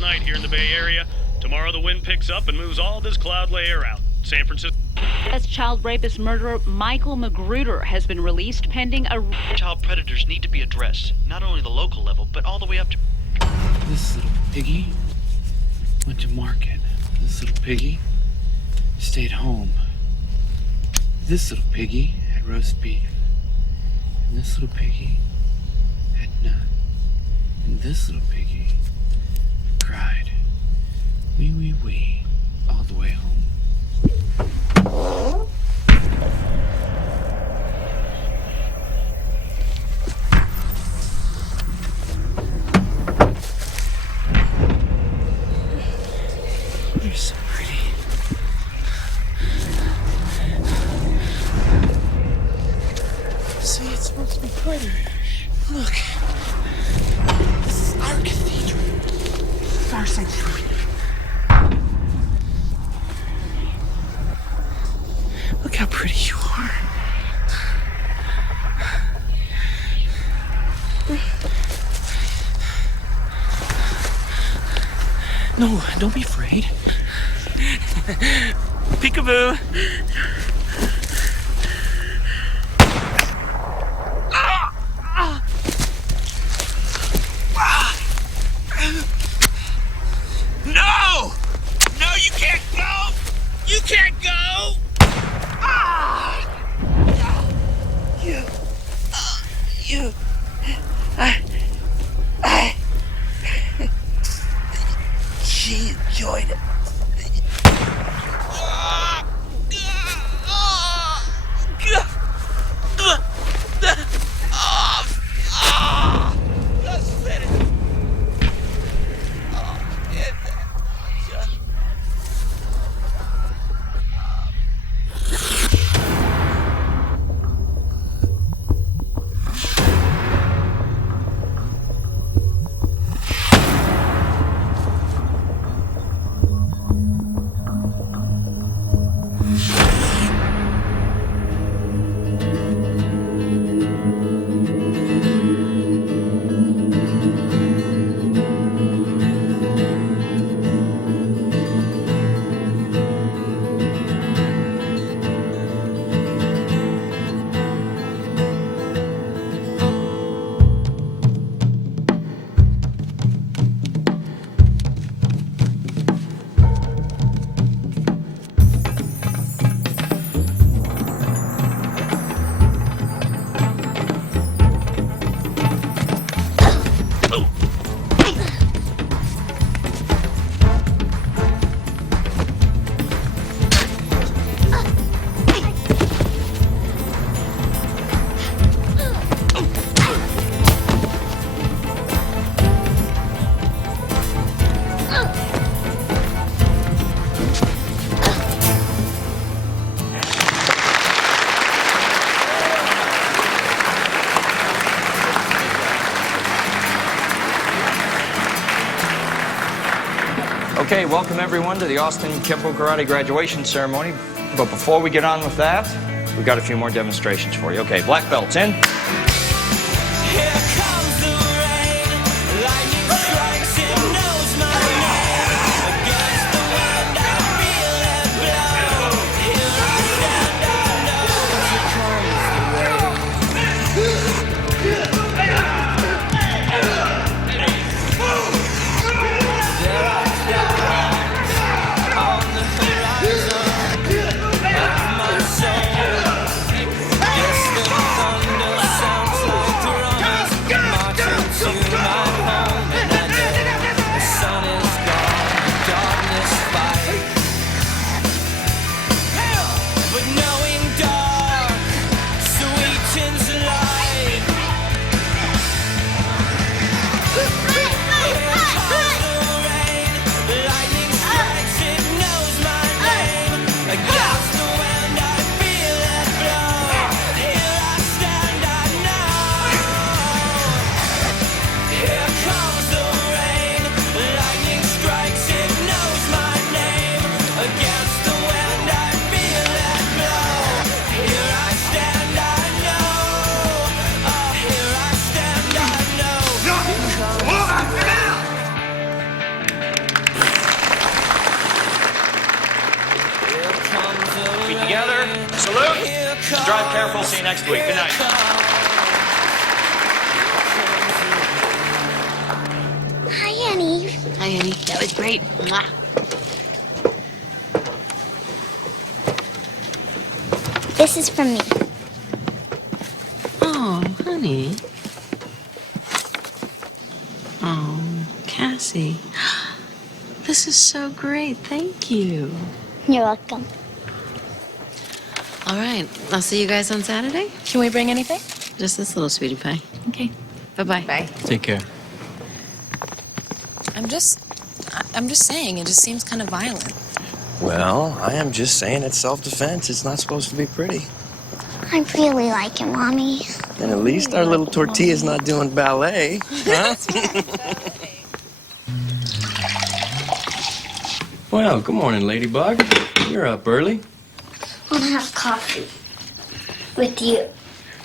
cold night here in the Bay Area. Tomorrow the wind picks up and moves all this cloud layer out. San Francisco. As child rapist murderer Michael Magruder has been released pending a... Child predators need to be addressed, not only the local level, but all the way up to... This little piggy went to market. This little piggy stayed home. This little piggy had roast beef. And this little piggy had none. And this little piggy cried, wee, wee, wee, all the way home. You're so pretty. See, it's supposed to be pretty. Look. This is our cathedral. It's our sanctuary. Look how pretty you are. No, don't be afraid. Peekaboo. No! No, you can't go! You can't go! She enjoyed it. Okay, welcome everyone to the Austin Kempo Karate graduation ceremony. But before we get on with that, we've got a few more demonstrations for you. Okay, black belts in. Here comes the rain, lightning strikes, it knows my name. Against the wind, I feel it blow. Here I stand, I know here comes the rain. There are clouds on the horizon of my soul. Yes, the thunder next week. Good night. Hi, Annie. Hi, Annie. That was great. Mwah. This is from me. Oh, honey. Oh, Cassie. This is so great. Thank you. You're welcome. All right. I'll see you guys on Saturday. Can we bring anything? Just this little sweetie pie. Okay. Bye-bye. Bye. Take care. I'm just saying, it just seems kind of violent. Well, I am just saying it's self-defense. It's not supposed to be pretty. I really like it, Mommy. And at least our little tortilla's not doing ballet, huh? Well, good morning, Ladybug. You're up early. I want to have coffee with you.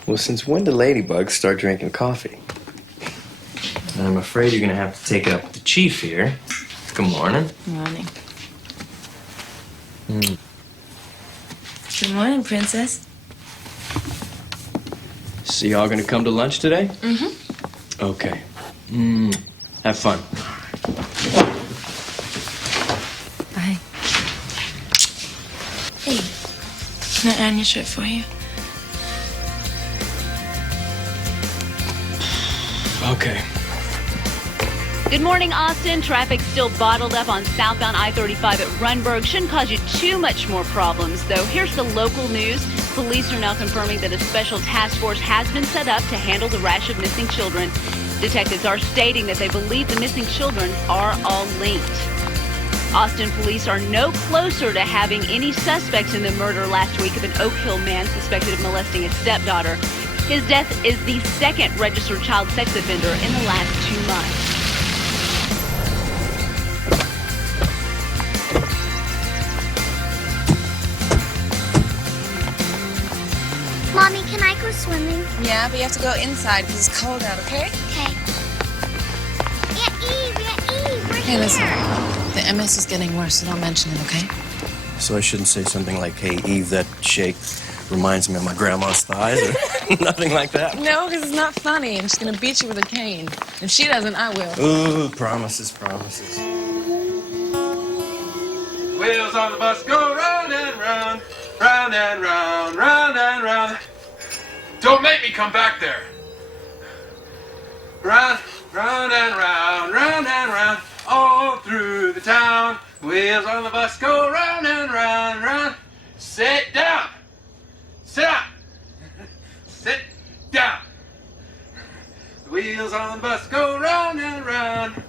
Well, since when do ladybugs start drinking coffee? I'm afraid you're gonna have to take it up with the chief here. Good morning. Morning. Good morning, Princess. So y'all gonna come to lunch today? Mm-hmm. Okay. Have fun. Bye. Hey, can I iron your shirt for you? Okay. Good morning, Austin. Traffic still bottled up on southbound I-35 at Runberg. Shouldn't cause you too much more problems, though. Here's the local news. Police are now confirming that a special task force has been set up to handle the rash of missing children. Detectives are stating that they believe the missing children are all linked. Austin police are no closer to having any suspects in the murder last week of an Oak Hill man suspected of molesting his stepdaughter. His death is the second registered child sex offender in the last 2 months. Mommy, can I go swimming? Yeah, but you have to go inside because it's cold out, okay? Okay. Aunt Eve, we're Hey, here. listen. The MS is getting worse, so don't mention it, okay? So I shouldn't say something like, "Hey, Eve, that shake reminds me of my grandma's thighs," or nothing like that? No, because it's not funny, and she's gonna beat you with a cane. If she doesn't, I will. Ooh, promises, promises. Wheels on the bus go round and round, round and round, round and round. Don't make me come back there. Round, round and round, round and round, all through the town. Wheels on the bus go round and round, round. Sit down. Sit down. Sit down. The wheels on the bus go round and round.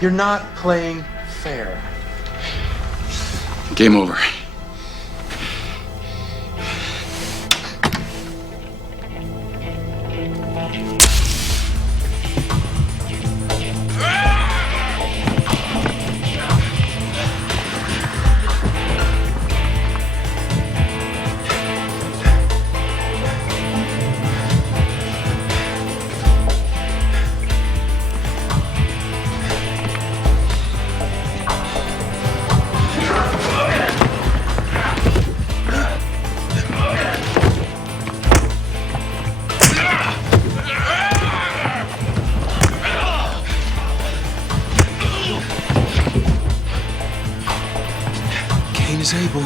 You're not playing fair. Game over. Able.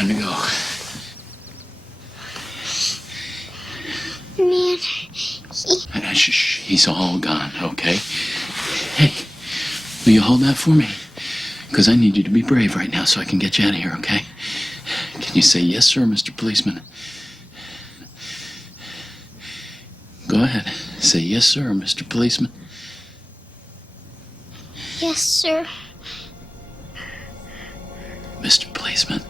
Time to go. Man, Shh, he's all gone, okay? Hey, will you hold that for me? Because I need you to be brave right now so I can get you out of here, okay? Can you say yes, sir, Mr. Policeman? Go ahead. Say yes, sir, Mr. Policeman. yes, sir. Mr. Policeman.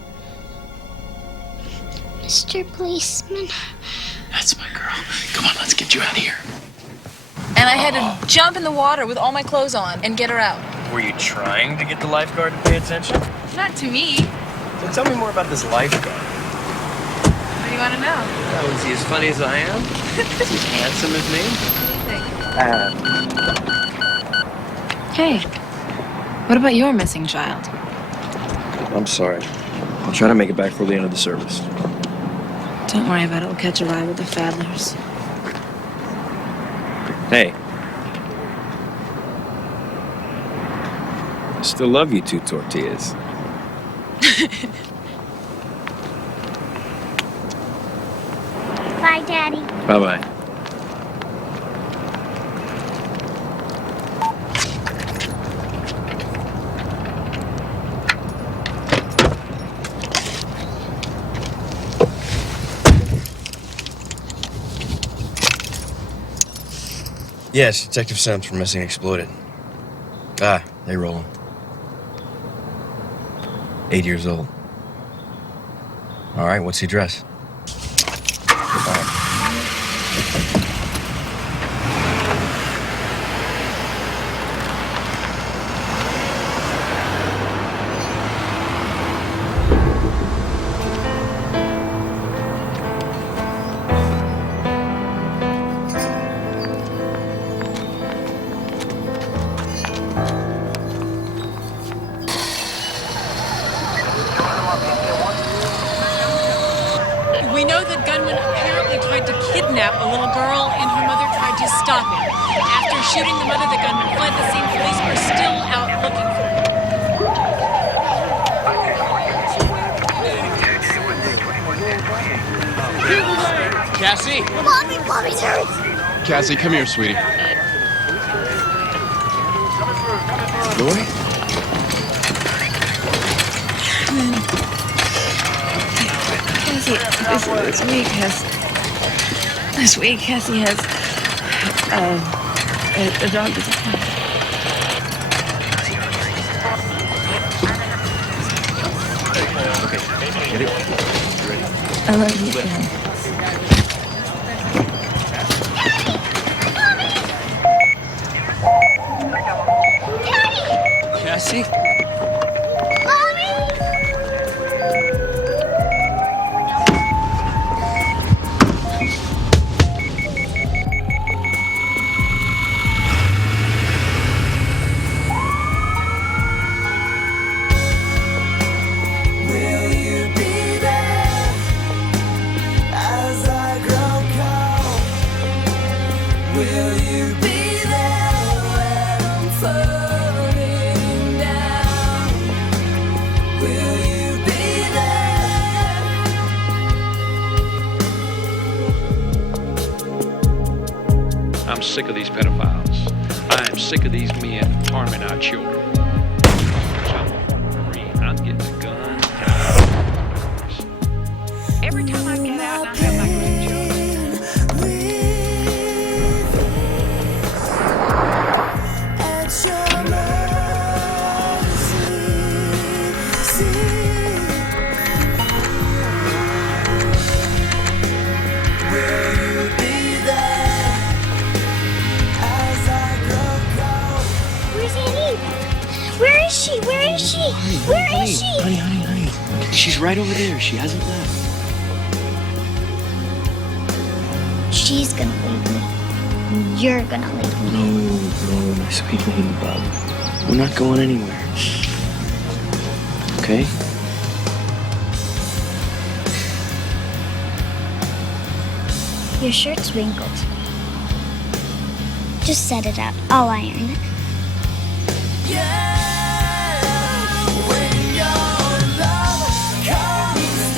Mr. Policeman. That's my girl. Come on, let's get you out of here. And I had to jump in the water with all my clothes on and get her out. Were you trying to get the lifeguard to pay attention? Not to me. So tell me more about this lifeguard. What do you want to know? Oh, is he as funny as I am? Is he handsome as me? Hey, what about your missing child? I'm sorry. I'll try to make it back for the end of the service. Don't worry about it. We'll catch a ride with the Fadlers. Hey. I still love you, 2 tortillas. Bye, Daddy. Bye-bye. Yes, Detective Simm from Missing Exploited. Ah, they rolling. 8 years old. All right, what's the address? We know that Gunman apparently tried to kidnap a little girl, and her mother tried to stop him. After shooting the mother, the gunman fled the scene. Police are still out looking for him. Cassie? Mommy's hurt. Cassie, come here, sweetie. Lori? Cassie, this week, Cassie has a doctor's appointment. Get it? I love you, Dad. Cassie? Will you be there as I grow cold? Will you be there when I'm falling down? Will you be there? I'm sick of these pedophiles. I am sick of these men harming our children. I'm a former Marine. I'm getting a gun. Every time I get out, I have my At your mercy, will you be there as I grow cold? Where's Annie? Where is she? Where is she? Where is she? Honey. She's right over there. She hasn't left. She's gonna leave me. You're gonna leave me. No, my sweet lady bug. We're not going anywhere. Okay? Your shirt's wrinkled. Just set it up. I'll iron it. Yeah, when your love comes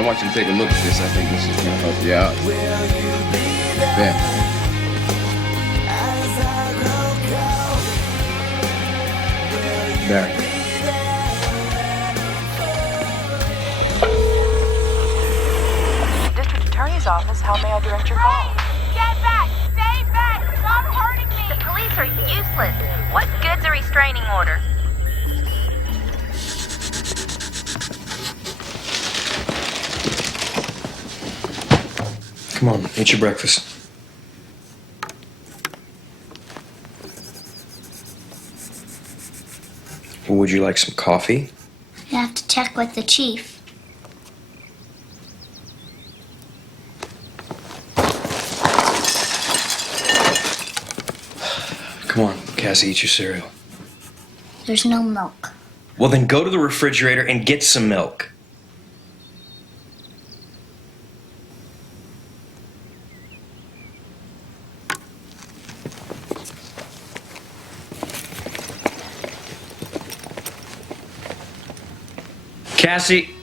I want you to take a look at this. I think this is going to help you out. Ben. Barry. District Attorney's Office, how may I direct your call? Get back! Stay back! Stop hurting me! The police are useless. What good's a restraining order? Come on, eat your breakfast. Would you like some coffee? You have to check with the chief. Come on, Cassie, eat your cereal. There's no milk. Well, then go to the refrigerator and get some milk. Cassie.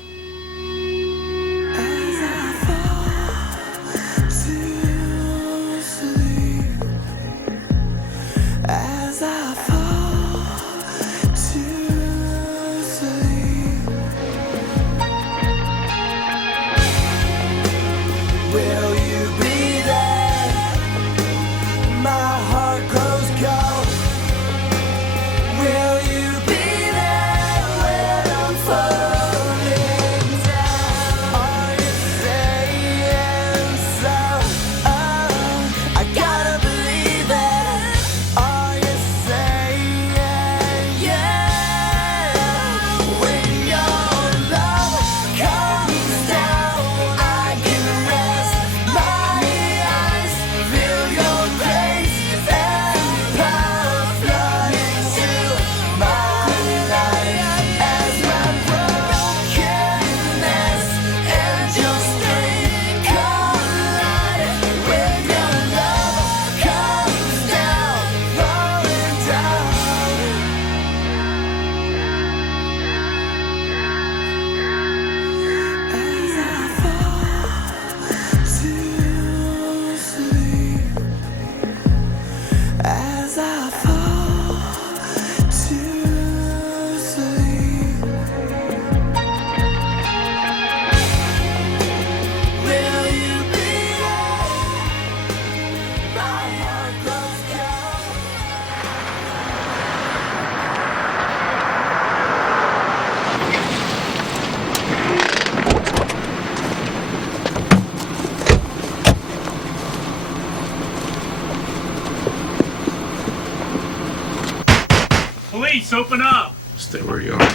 Police, open up! Stay where you are.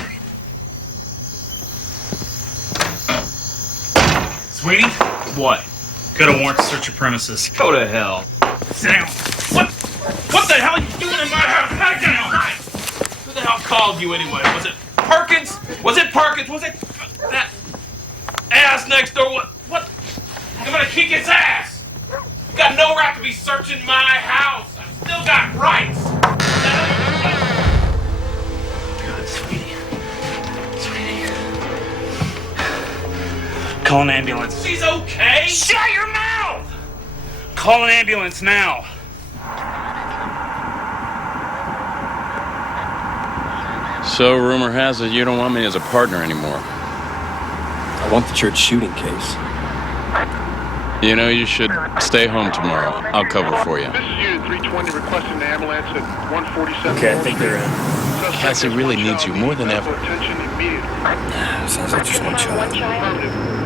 Sweetie? What? Got a warrant to search your premises. Go to hell. Sit down. What the hell are you doing in my house? Sit down! Who the hell called you anyway? Was it Perkins? Was it Perkins? Was it that ass next door? What? I'm gonna kick his ass! You got no right to be searching my house! I've still got rights! God, sweetie. Call an ambulance. She's okay! Shut your mouth! Call an ambulance now! So, rumor has it you don't want me as a partner anymore. I want the church shooting case. You know, you should stay home tomorrow. I'll cover for you. This is Unit 320 requesting the ambulance at 147. Okay, I think they're in. Cassie really needs you more than ever. Attention immediately. Sounds like just one child.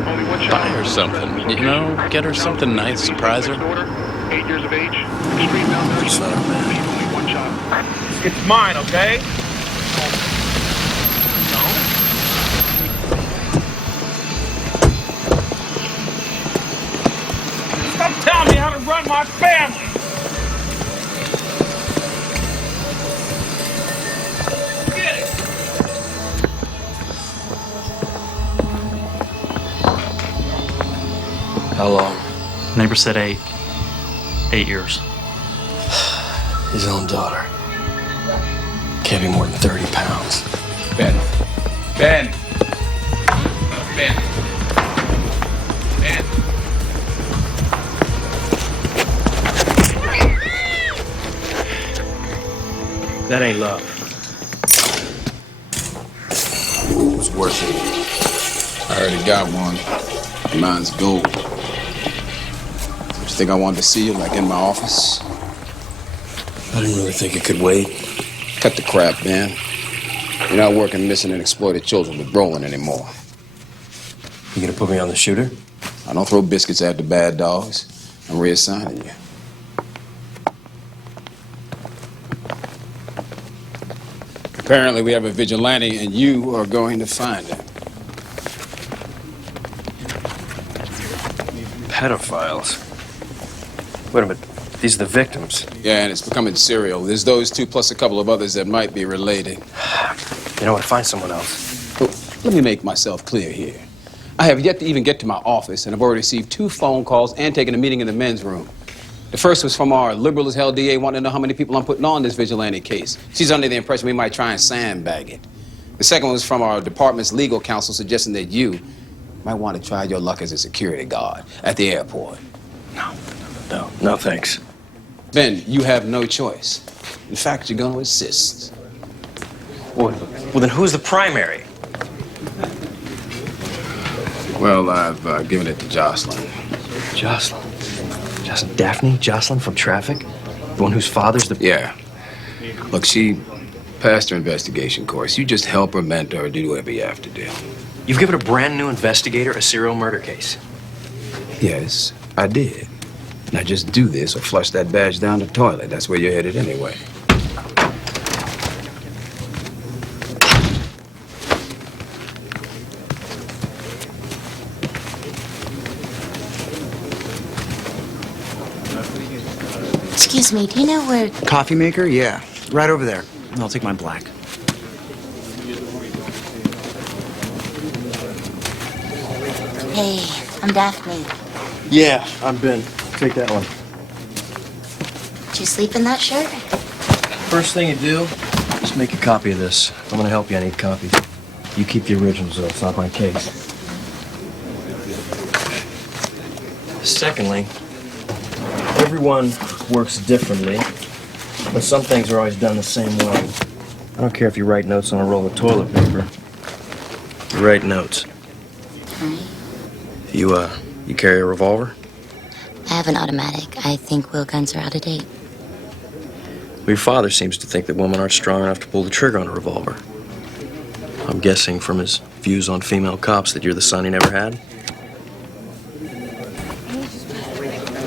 Only one child. Buy her something. You know, get her something nice, surprise her. 8 years of age. Extreme malnutrition. Only one child. It's mine, okay? Stop telling me how to run my family! Get it! How long? Neighbor said 8. 8 years. His own daughter. Can't be more than 30 pounds. Ben. Ben. Ben. That ain't love. What's worse than I already got one. Mine's gold. Don't you think I wanted to see you, like in my office? I didn't really think it could wait. Cut the crap, man. You're not working missing and exploited children with Brolin anymore. You gonna put me on the shooter? I don't throw biscuits after bad dogs. I'm reassigning you. Apparently we have a vigilante and you are going to find him. Pedophiles? Wait a minute. These are the victims. Yeah, and it's becoming serial. There's those two plus a couple of others that might be related. You know what? Find someone else. Look, let me make myself clear here. I have yet to even get to my office, and I've already received 2 phone calls and taken a meeting in the men's room. The first was from our liberal as hell DA wanting to know how many people I'm putting on this vigilante case. She's under the impression we might try and sandbag it. The second was from our department's legal counsel suggesting that you might want to try your luck as a security guard at the airport. No, thanks. Ben, you have no choice. In fact, you're going to assist. Well, then who's the primary? Well, I've given it to Jocelyn. Jocelyn? Daphne? Jocelyn from Traffic? The one whose father's the... Yeah. Look, she passed her investigation course. You just help her, mentor her, do whatever you have to do. You've given a brand new investigator a serial murder case? Yes, I did. Now just do this or flush that badge down the toilet. That's where you're headed anyway. Excuse me, do you know where... Coffee maker? Yeah, right over there. I'll take my black. Hey, I'm Daphne. Yeah, I'm Ben. Take that one. Did you sleep in that shirt? First thing you do, just make a copy of this. I'm gonna help you. I need copies. You keep the originals, though. It's not my case. Secondly, everyone works differently, but some things are always done the same way. I don't care if you write notes on a roll of toilet paper. You write notes. You carry a revolver? I have an automatic. I think wheel guns are out of date. Well, your father seems to think that women aren't strong enough to pull the trigger on a revolver. I'm guessing from his views on female cops that you're the son he never had.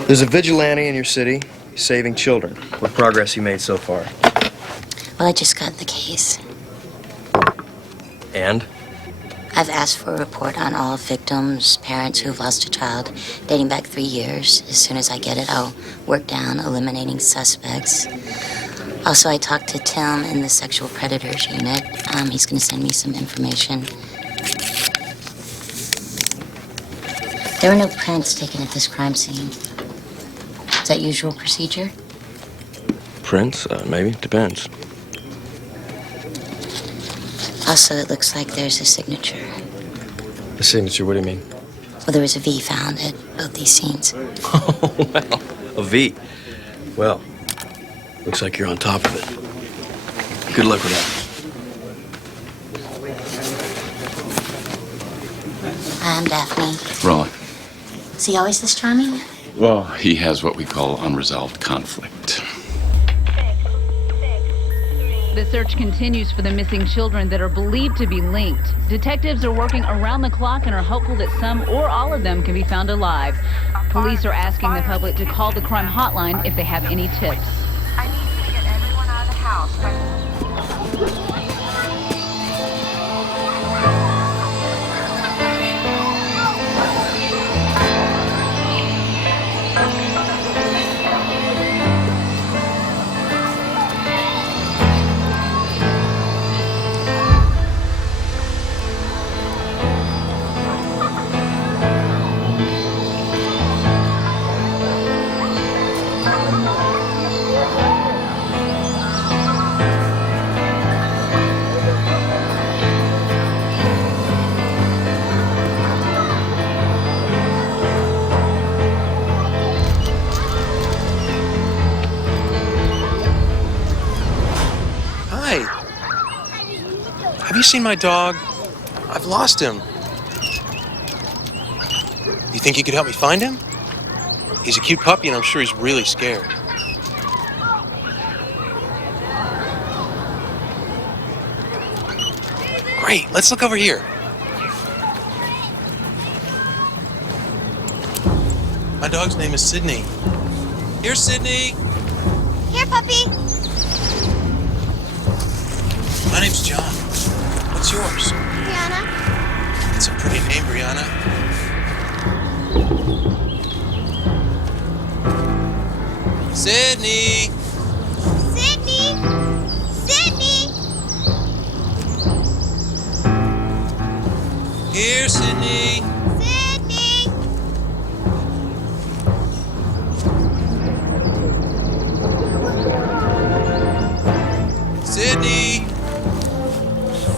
There's a vigilante in your city saving children. What progress you made so far? Well, I just got the case. And? I've asked for a report on all victims, parents who've lost a child dating back 3 years. As soon as I get it, I'll work down eliminating suspects. Also, I talked to Tim in the sexual predators unit. He's going to send me some information. There were no prints taken at this crime scene. Is that usual procedure? Prints? Maybe. Depends. Also, it looks like there's a signature. A signature? What do you mean? Well, there was a V found at both these scenes. Oh, well, a V. Well, looks like you're on top of it. Good luck with that. Hi, I'm Daphne. Rolling. Is he always this charming? Well, he has what we call unresolved conflict. The search continues for the missing children that are believed to be linked. Detectives are working around the clock and are hopeful that some or all of them can be found alive. Police are asking the public to call the crime hotline if they have any tips. I need you to get everyone out of the house. you seen my dog? I've lost him. You think you could help me find him? He's a cute puppy, and I'm sure he's really scared. Great, let's look over here. My dog's name is Sydney. Here, Sydney. Here, puppy. My name's John. What's yours? Brianna. It's a pretty name, Brianna. Sydney! Sydney! Sydney! Here, Sydney! Sydney! Sydney!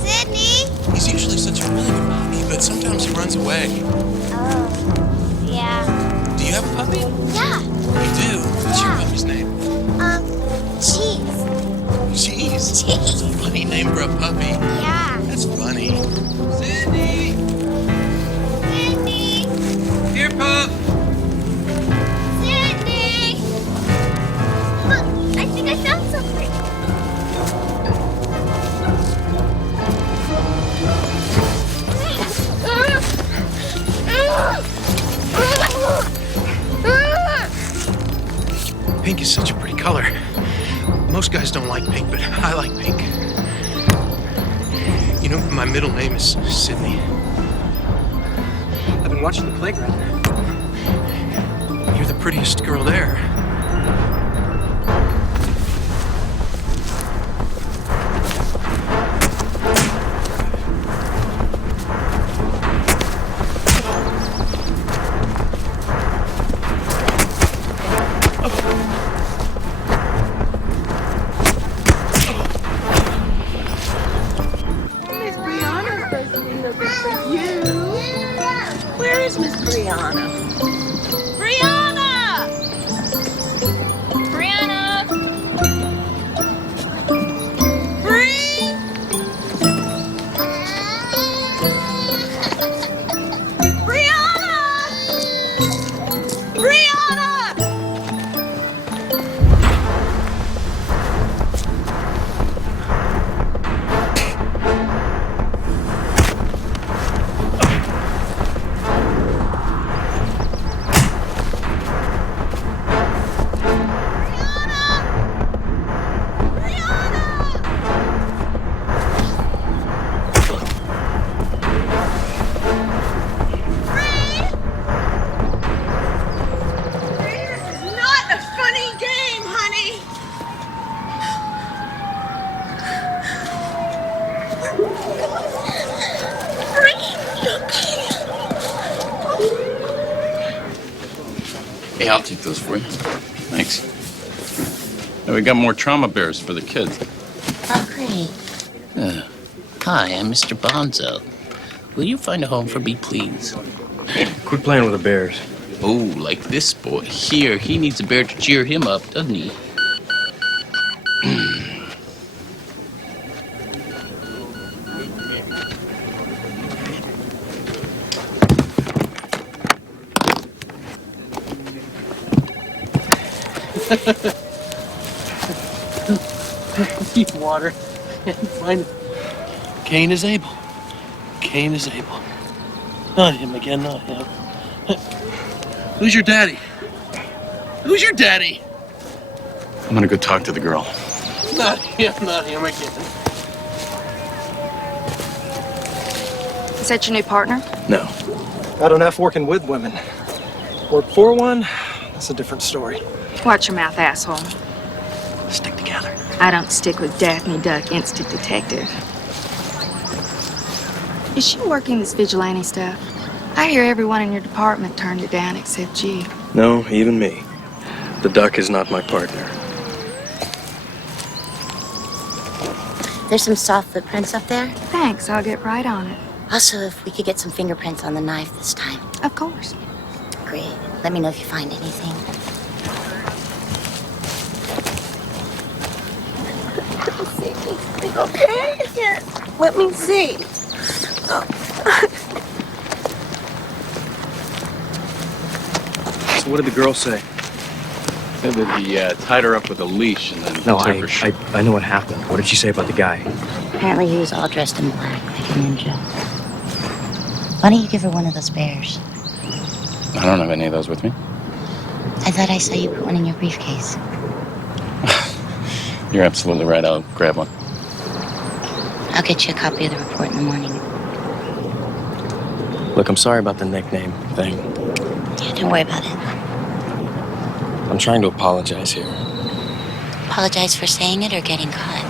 Sydney! He's usually such a really good puppy, but sometimes he runs away. Oh, yeah. Do you have a puppy? Yeah. You do? What's your puppy's name? Cheese. Cheese. That's a funny name for a puppy. Yeah. That's funny. Sydney! Sydney! Here, pup! Sydney! Look, I think I found something. Pink is such a pretty color. Most guys don't like pink, but I like pink. You know, my middle name is Sydney. I've been watching the playground. You're the prettiest girl there. Miss Brianna's supposed to be looking for you. Where is Miss Brianna? Brianna! Brianna! Bree! Brianna! Brianna! Not a funny game, honey. Hey, I'll take those for you. Thanks. Now, we got more trauma bears for the kids. Oh, great. Hi, I'm Mr. Bonzo. Will you find a home for me, please? Quit playing with the bears. Oh, like this boy. Here, he needs a bear to cheer him up, doesn't he? Need water. Find it. Cain is Abel. Cain is Abel. Not him again, not him. Who's your daddy? Who's your daddy? I'm gonna go talk to the girl. Not him again. Is that your new partner? No. Got enough working with women. Work for one, that's a different story. Watch your mouth, asshole. Stick together. I don't stick with Daphne Duck, instant detective. Is she working this vigilante stuff? I hear everyone in your department turned it down except you. No, even me. The duck is not my partner. There's some soft footprints up there. Thanks, I'll get right on it. Also, if we could get some fingerprints on the knife this time. Of course. Great. Let me know if you find anything. Okay? Yeah. Let me see. So what did the girl say? Said that he tied her up with a leash and then No, took her. I know what happened. What did she say about the guy? Apparently he was all dressed in black, like a ninja. Why don't you give her one of those bears? I don't have any of those with me. I thought I saw you put one in your briefcase. You're absolutely right. I'll grab one. I'll get you a copy of the report in the morning. Look, I'm sorry about the nickname thing. Yeah, don't worry about it. I'm trying to apologize here. Apologize for saying it or getting caught?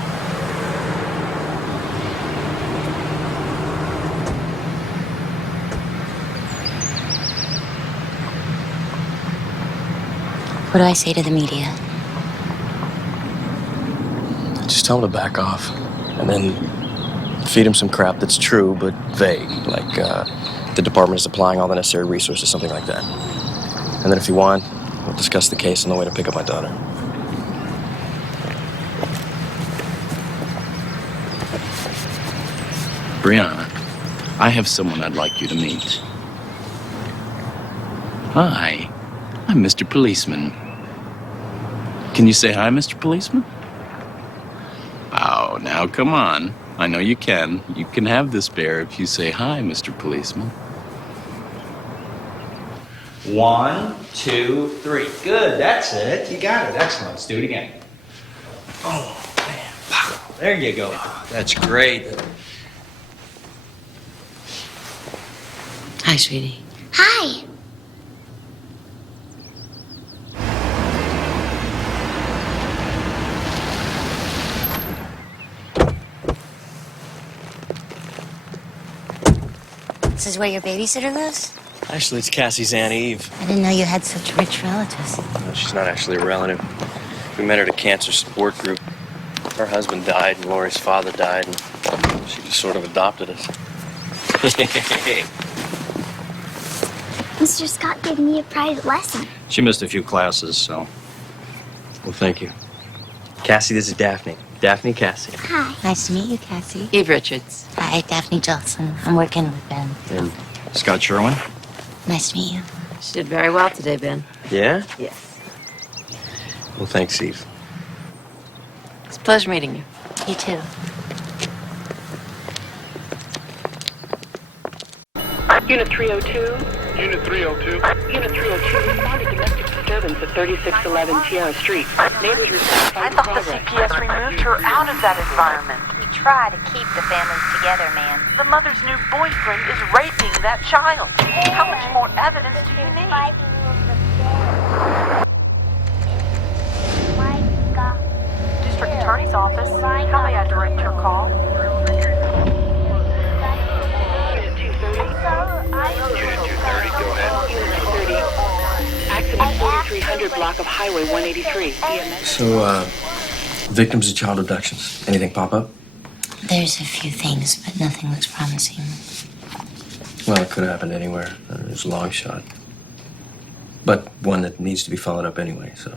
What do I say to the media? Just tell him to back off. And then feed him some crap that's true, but vague. Like, the department is applying all the necessary resources, something like that. And then if you want, we'll discuss the case on the way to pick up my daughter. Brianna, I have someone I'd like you to meet. Hi, I'm Mr. Policeman. Can you say hi, Mr. Policeman? Oh, now come on. I know you can. You can have this bear if you say hi, Mr. Policeman. 1, 2, 3. Good, that's it. You got it. Excellent. Let's do it again. Oh, man. Pow. There you go. That's great. Hi, sweetie. Hi. This is where your babysitter lives? Actually, it's Cassie's Aunt Eve. I didn't know you had such rich relatives. No, she's not actually a relative. We met her at a cancer support group. Her husband died, and Lori's father died, and she just sort of adopted us. Mr. Scott gave me a private lesson. She missed a few classes, so. Well, thank you. Cassie, this is Daphne. Daphne Cassie. Hi. Nice to meet you, Cassie. Eve Richards. Hi, Daphne Johnson. I'm working with Ben. And Scott Sherwin. Nice to meet you. She did very well today, Ben. Yeah? Yes. Well, thanks, Eve. It's a pleasure meeting you. You too. Unit 302. Unit 302. Unit 302, respond to domestic disturbance at 3611 Tierra Street. Neighbors report I fight in thought the progress. CPS removed her out of that environment. We try to keep the families together, ma'am. The mother's new boyfriend is raping that child. How much more evidence do you need? District Attorney's Office. How may I direct your call? Accident 4300 block of Highway 183. EMS. So, victims of child abductions. Anything pop up? There's a few things, but nothing looks promising. Well, it could have happened anywhere. It's a long shot. But one that needs to be followed up anyway, so.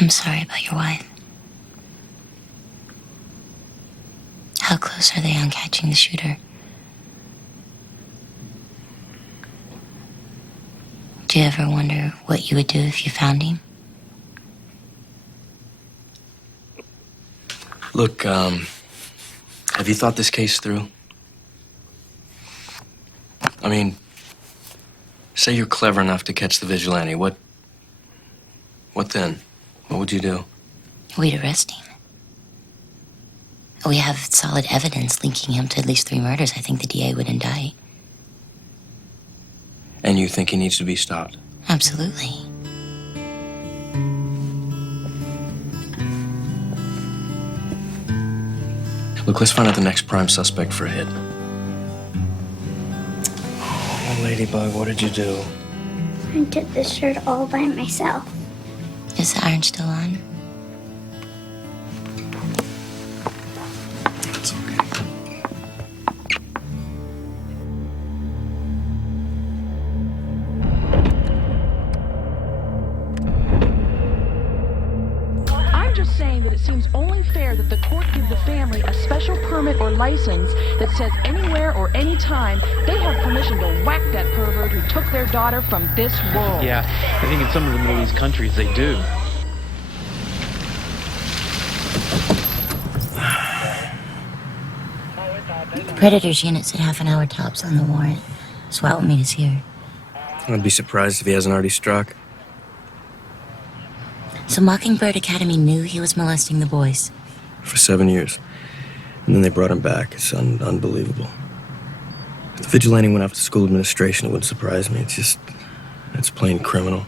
I'm sorry about your wife. How close are they on catching the shooter? Do you ever wonder what you would do if you found him? Look, have you thought this case through? I mean, say you're clever enough to catch the vigilante. What then? What would you do? We'd arrest him. We have solid evidence linking him to at least 3 murders. I think the DA would indict. And you think he needs to be stopped? Absolutely. Look, let's find out the next prime suspect for a hit. Oh, Ladybug, what did you do? I did this shirt all by myself. Is the iron still on? It's okay. I'm just saying that it seems only fair that the court give the family a special permit or license that says anywhere or anytime they have permission to whack that pervert who took their daughter from this world. Yeah, I think in some of the Middle East countries they do. Predators unit said half an hour tops on the warrant. SWAT will meet us here. I'd be surprised if he hasn't already struck. So Mockingbird Academy knew he was molesting the boys. For 7 years. And then they brought him back. It's unbelievable. If the vigilante went after school administration, it wouldn't surprise me. It's plain criminal.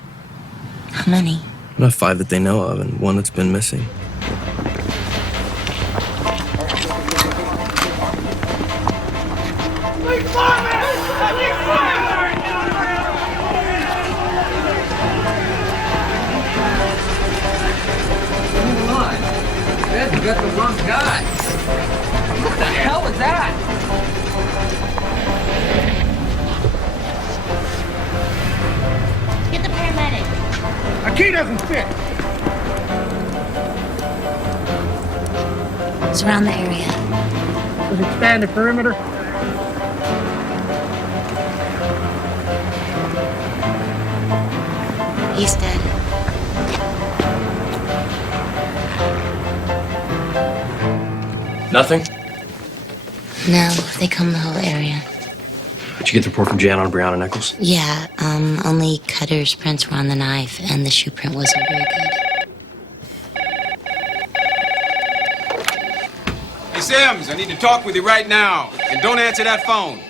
How many? Not 5 that they know of, and 1 that's been missing. You got the wrong guy. What the hell was that? Get the paramedic. A key doesn't fit. Surround the area. Let's expand the perimeter. He's dead. Nothing? No, they combed the whole area. Did you get the report from Jan on Brown and Nichols? Yeah, only Cutter's prints were on the knife, and the shoe print wasn't very good. Hey, Sims, I need to talk with you right now. And don't answer that phone.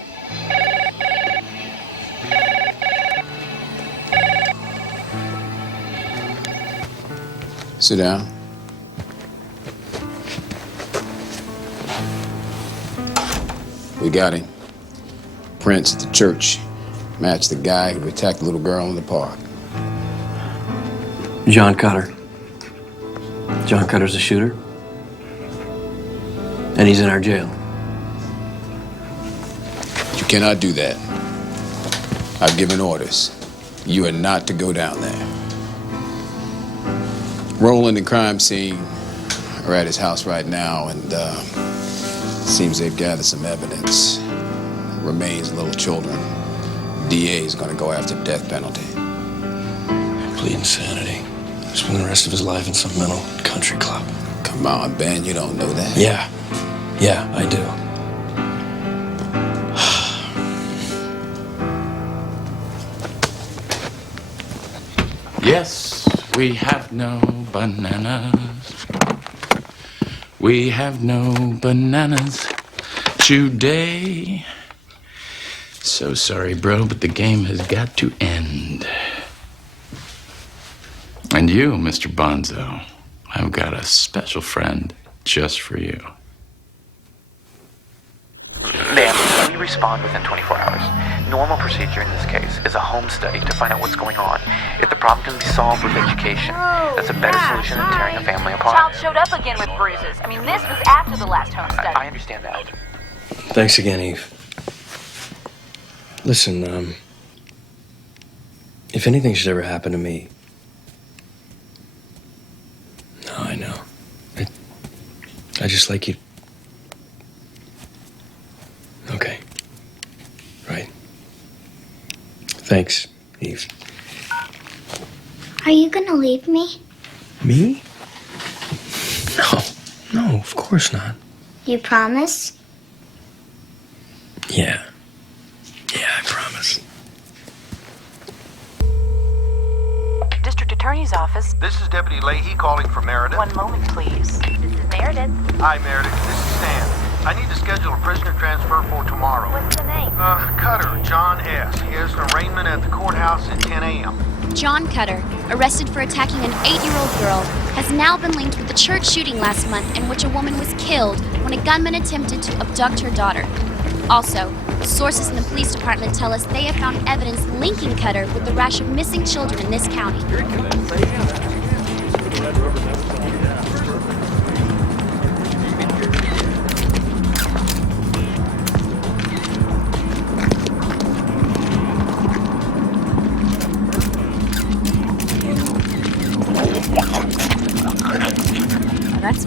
Sit down. We got him. Prince at the church. Matched the guy who attacked the little girl in the park. John Cutter. John Cutter's the shooter. And he's in our jail. You cannot do that. I've given orders. You are not to go down there. Roland and crime scene are at his house right now, and seems they've gathered some evidence. Remains of little children. DA is going to go after death penalty. Complete insanity. Spend the rest of his life in some mental country club. Come on, Ben, you don't know that. Yeah, I do. Yes, we have no bananas. We have no bananas today. So sorry, bro, but the game has got to end. And you, Mr. Bonzo, I've got a special friend just for you. Ma'am, we respond within 24 hours. Normal procedure in this case is a home study to find out what's going on. If the problem can be solved with education, that's a better solution than tearing a family apart. Child showed up again with bruises. I mean, this was after the last home study. I understand that. Thanks again, Eve. Listen, if anything should ever happen to me... No, I know. I just like you... Okay. Right. Thanks, Eve. Are you gonna leave me? Me? No, of course not. You promise? Yeah, I promise. District Attorney's Office. This is Deputy Leahy calling for Meredith. One moment, please. This is Meredith. Hi, Meredith. This is Stan. I need to schedule a prisoner transfer for tomorrow. What's the name? Cutter, John S. He has an arraignment at the courthouse at 10 a.m. John Cutter, arrested for attacking an 8-year-old girl, has now been linked with the church shooting last month in which a woman was killed when a gunman attempted to abduct her daughter. Also, sources in the police department tell us they have found evidence linking Cutter with the rash of missing children in this county. That's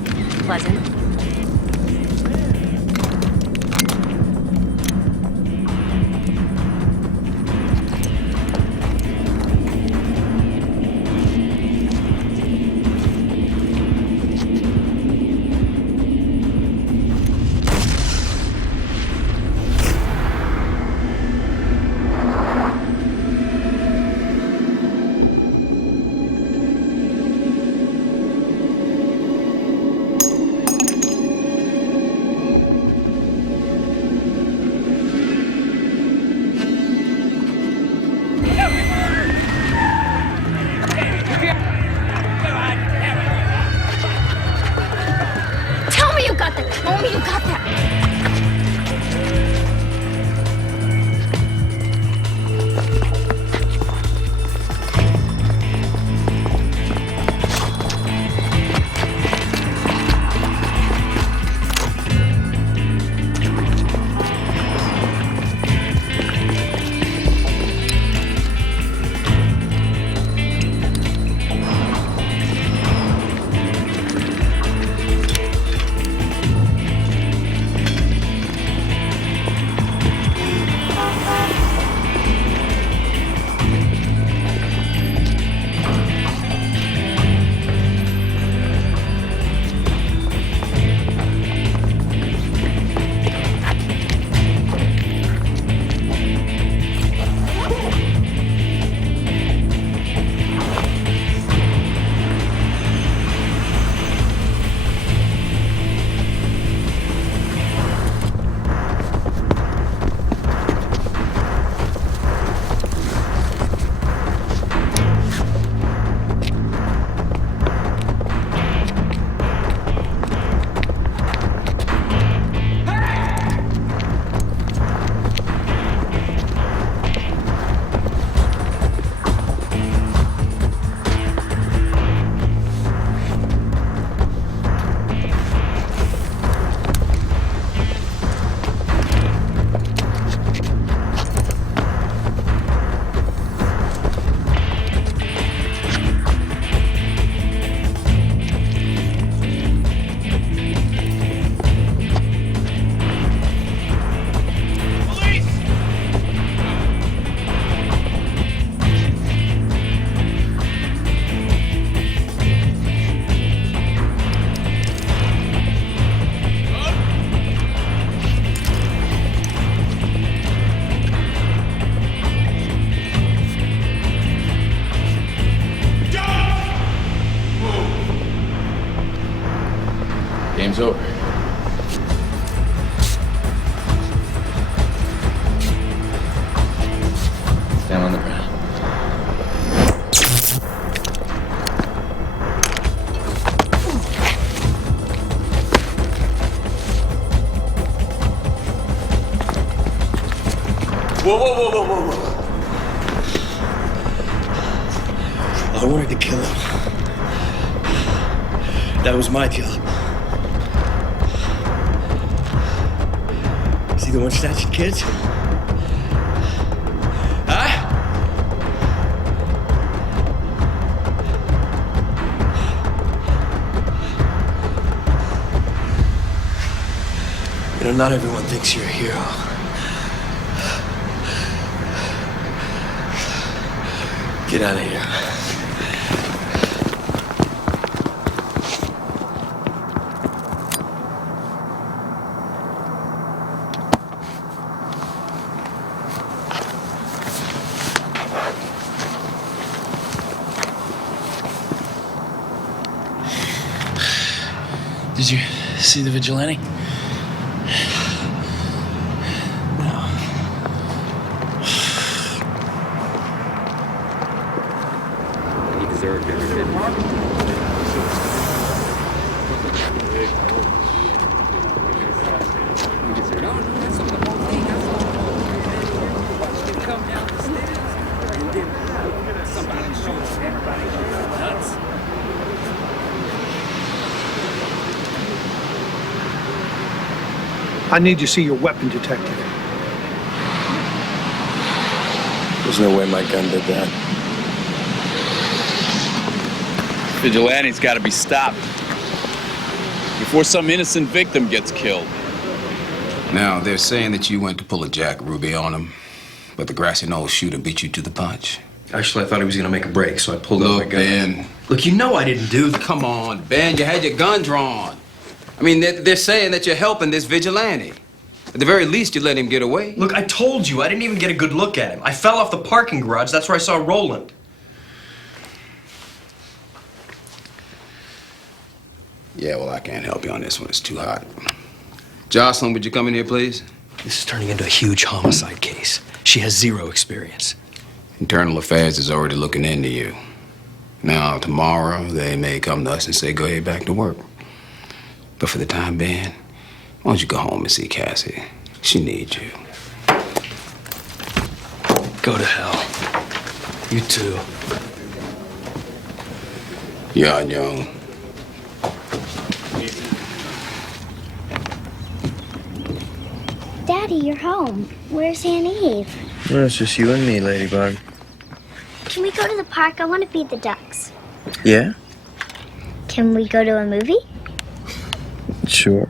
over. Down on the ground. Whoa, whoa, whoa, whoa, whoa, whoa. I wanted to kill him. That was my job. Is he the one snatching kids? Huh? You know, not everyone thinks you're a hero. Get out of here. Did you see the vigilante? He deserved every bit. Come down the stairs and then somebody shoots everybody nuts. I need to see your weapon, detective. There's no way my gun did that. Vigilante's got to be stopped before some innocent victim gets killed. Now, they're saying that you went to pull a Jack Ruby on him, but the grassy knoll shooter beat you to the punch. Actually, I thought he was gonna make a break, so I pulled out my gun. Ben. Look, you know I didn't do that. Come on, Ben, you had your gun drawn. I mean, they're saying that you're helping this vigilante. At the very least, you let him get away. Look, I told you, I didn't even get a good look at him. I fell off the parking garage. That's where I saw Roland. Yeah, well, I can't help you on this one. It's too hot. Jocelyn, would you come in here, please? This is turning into a huge homicide case. She has zero experience. Internal Affairs is already looking into you. Now, tomorrow, they may come to us and say, go ahead back to work. But for the time being, why don't you go home and see Cassie? She needs you. Go to hell. You too. You're on your own. Daddy, you're home. Where's Aunt Eve? Well, it's just you and me, Ladybug. Can we go to the park? I want to feed the ducks. Yeah? Can we go to a movie? Sure.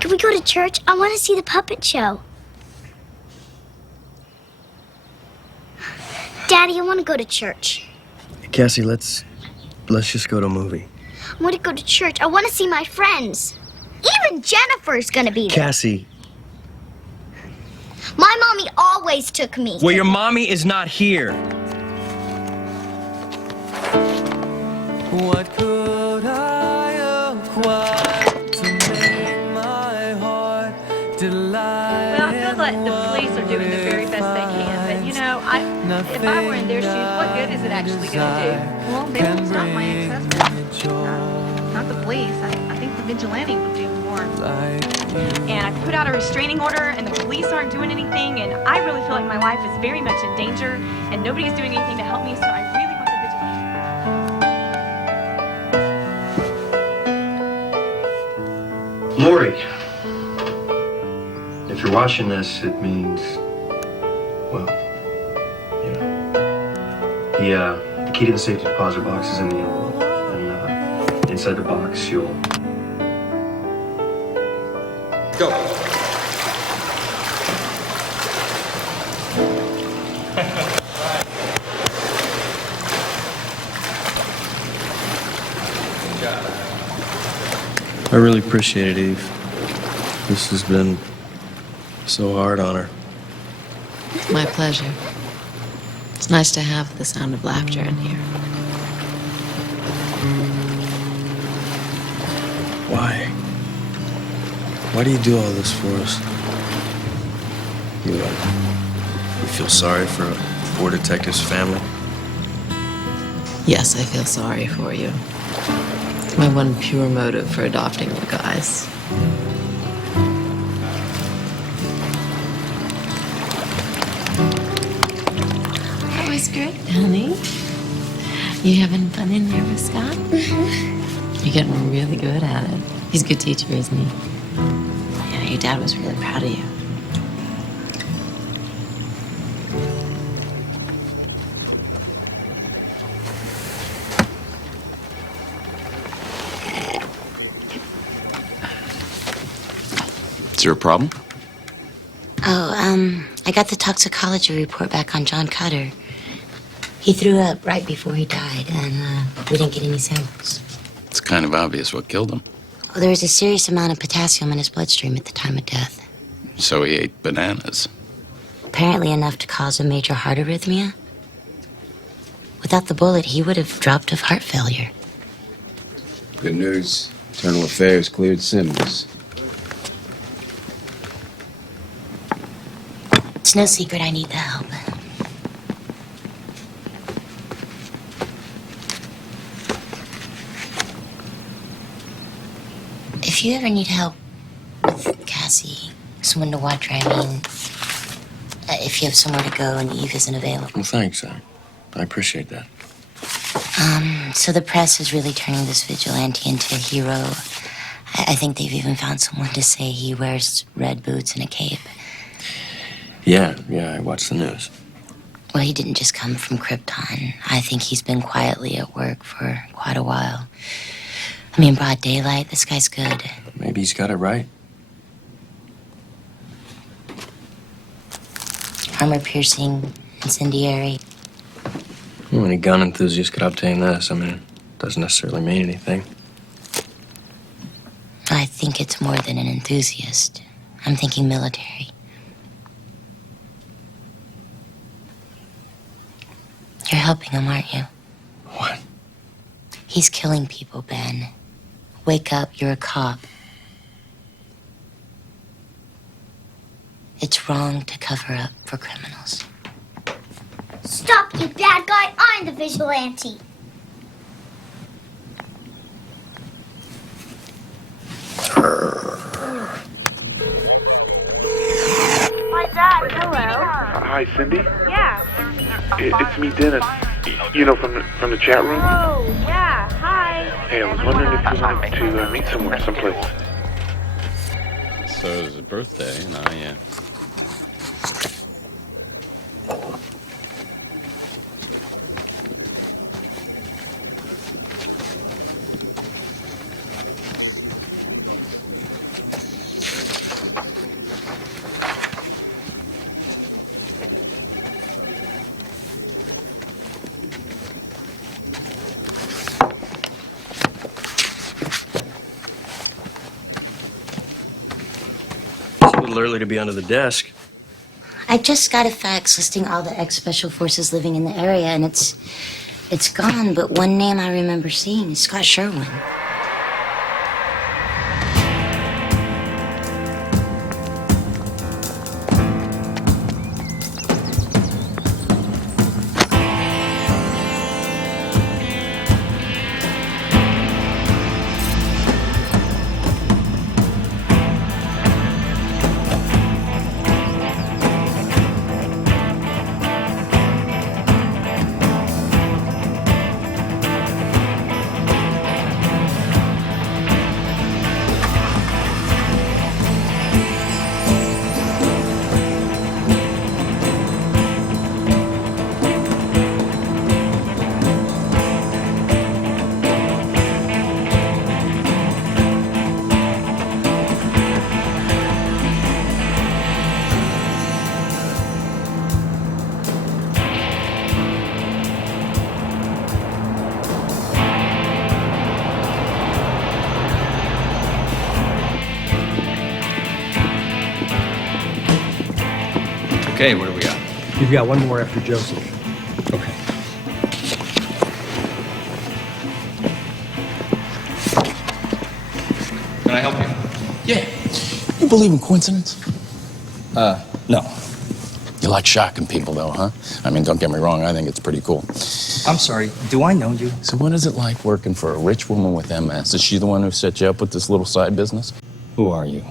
Can we go to church? I want to see the puppet show. Daddy, I want to go to church. Cassie, let's just go to a movie. I want to go to church. I want to see my friends. Even Jennifer's gonna be there. Cassie. My mommy always took me. Well, your mommy is not here. What could I acquire to make my heart delight? Well, I feel like the police are doing the very best they can, but you know, if I were in their shoes, what good is it actually going to do? Well, they won't stop my ex-husband. Not the police. I think the vigilante will do more. And I put out a restraining order, and the police aren't doing anything, and I really feel like my life is very much in danger, and nobody's doing anything to help me, so I really want the vigilante. Lori, if you're watching this, it means, well, you know, the key to the safety deposit box is in the envelope, and inside the box you'll go. I really appreciate it, Eve. This has been so hard on her. My pleasure. It's nice to have the sound of laughter in here. Why? Why do you do all this for us? You feel sorry for a poor detective's family? Yes, I feel sorry for you. My one pure motive for adopting you guys. That was great, honey. You having fun in there with Scott? You're getting really good at it. He's a good teacher, isn't he? Yeah, your dad was really proud of you. Is there a problem? Oh, I got the toxicology report back on John Cutter. He threw up right before he died, and we didn't get any samples. It's kind of obvious what killed him. Well, there was a serious amount of potassium in his bloodstream at the time of death. So he ate bananas. Apparently enough to cause a major heart arrhythmia. Without the bullet, he would have dropped of heart failure. Good news. Internal Affairs cleared Simmons. It's no secret I need the help. If you ever need help with Cassie, someone to watch her, if you have somewhere to go and Eve isn't available. Well, thanks. I appreciate that. So the press is really turning this vigilante into a hero. I think they've even found someone to say he wears red boots and a cape. Yeah, I watched the news. Well, he didn't just come from Krypton. I think he's been quietly at work for quite a while. I mean, broad daylight, this guy's good. Maybe he's got it right. Armor-piercing, incendiary. Well, any gun enthusiast could obtain this. I mean, it doesn't necessarily mean anything. I think it's more than an enthusiast. I'm thinking military. You're helping him, aren't you? What? He's killing people, Ben. Wake up, you're a cop. It's wrong to cover up for criminals. Stop, you bad guy. I'm the vigilante. My dad, hello. Hi, Cindy. Yeah. It's me, Dennis. You know, from the chat room. Oh, yeah. Hi. Hey, I was wondering if you wanted to meet somewhere, someplace. So it was a birthday, and It's a little early to be under the desk. I just got a fax listing all the ex-special forces living in the area, and it's gone, but one name I remember seeing is Scott Sherwin. Okay, what do we got? You've got one more after Joseph. Okay. Can I help you? Yeah. You believe in coincidence? No. You like shocking people, though, huh? I mean, don't get me wrong, I think it's pretty cool. I'm sorry, do I know you? So what is it like working for a rich woman with MS? Is she the one who set you up with this little side business? Who are you?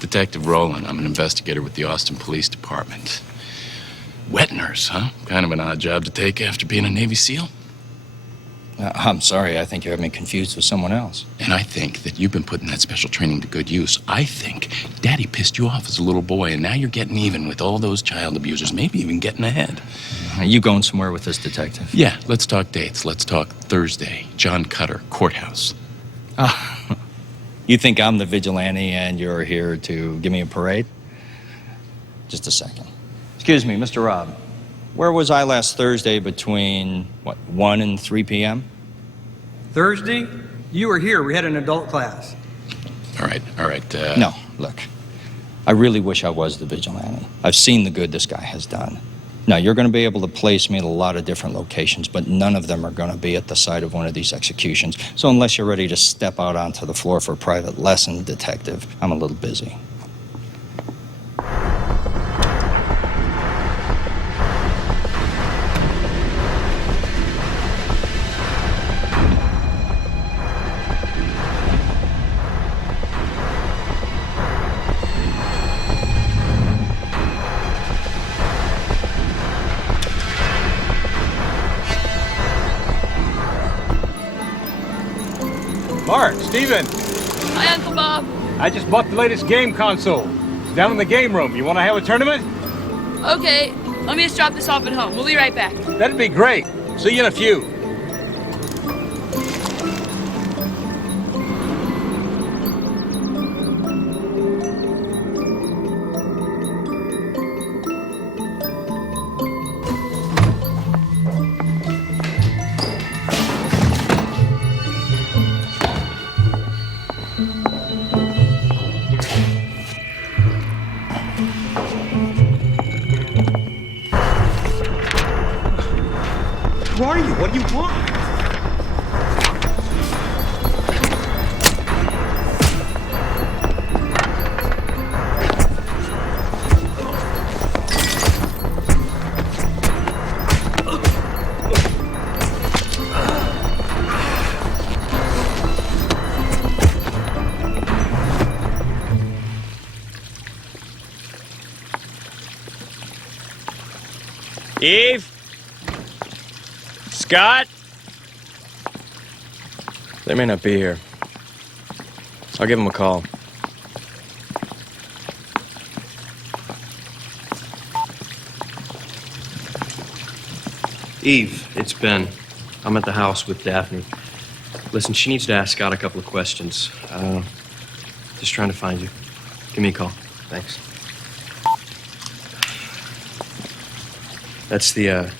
Detective Rowland. I'm an investigator with the Austin Police Department. Wet nurse, huh? Kind of an odd job to take after being a Navy SEAL. I'm sorry, I think you have me confused with someone else. And I think that you've been putting that special training to good use. I think Daddy pissed you off as a little boy, and now you're getting even with all those child abusers, maybe even getting ahead. Are you going somewhere with this detective? Yeah, let's talk dates. Let's talk Thursday. John Cutter, courthouse. You think I'm the vigilante and you're here to give me a parade? Just a second. Excuse me, Mr. Robb. Where was I last Thursday between, 1 and 3 p.m.? Thursday? You were here. We had an adult class. All right. No, look. I really wish I was the vigilante. I've seen the good this guy has done. Now, you're going to be able to place me at a lot of different locations, but none of them are going to be at the site of one of these executions. So unless you're ready to step out onto the floor for a private lesson, detective, I'm a little busy. Mark, Steven. Hi, Uncle Bob. I just bought the latest game console. It's down in the game room. You want to have a tournament? Okay, let me just drop this off at home. We'll be right back. That'd be great. See you in a few. Who are you? What do you want? Eve? Scott? They may not be here. I'll give them a call. Eve, it's Ben. I'm at the house with Daphne. Listen, she needs to ask Scott a couple of questions. Just trying to find you. Give me a call. Thanks. That's the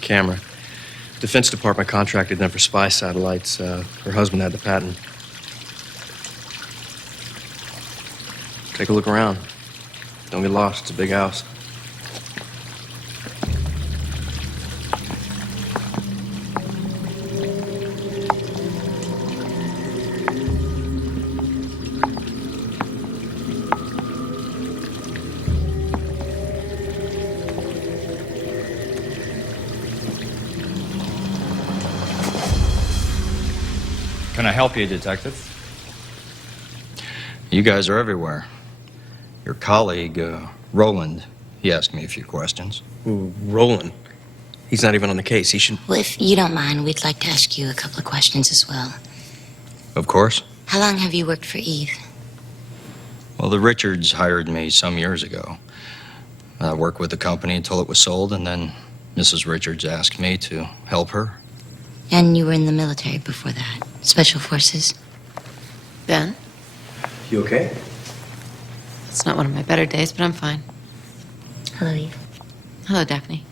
camera. Defense Department contracted them for spy satellites. Her husband had the patent. Take a look around. Don't get lost. It's a big house. Can I help you, Detective? You guys are everywhere. Your colleague, Rowland, he asked me a few questions. Ooh, Roland. He's not even on the case. He should... Well, if you don't mind, we'd like to ask you a couple of questions as well. Of course. How long have you worked for Eve? Well, the Richards hired me some years ago. I worked with the company until it was sold, and then Mrs. Richards asked me to help her. And you were in the military before that? Special Forces? Ben? You okay? It's not one of my better days, but I'm fine. Hello, Eve. Hello, Daphne.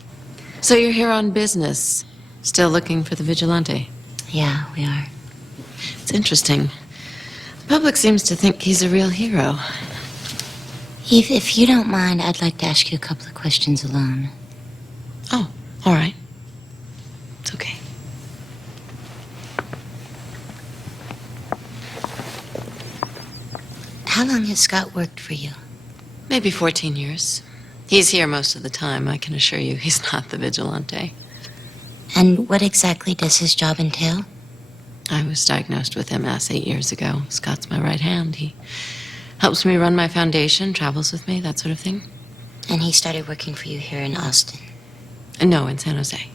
So you're here on business, still looking for the vigilante? Yeah, we are. It's interesting. The public seems to think he's a real hero. Eve, if you don't mind, I'd like to ask you a couple of questions alone. Oh, all right. It's okay. How long has Scott worked for you? Maybe 14 years. He's here most of the time. I can assure you he's not the vigilante. And what exactly does his job entail? I was diagnosed with MS 8 years ago. Scott's my right hand. He helps me run my foundation, travels with me, that sort of thing. And he started working for you here in Austin? No, in San Jose.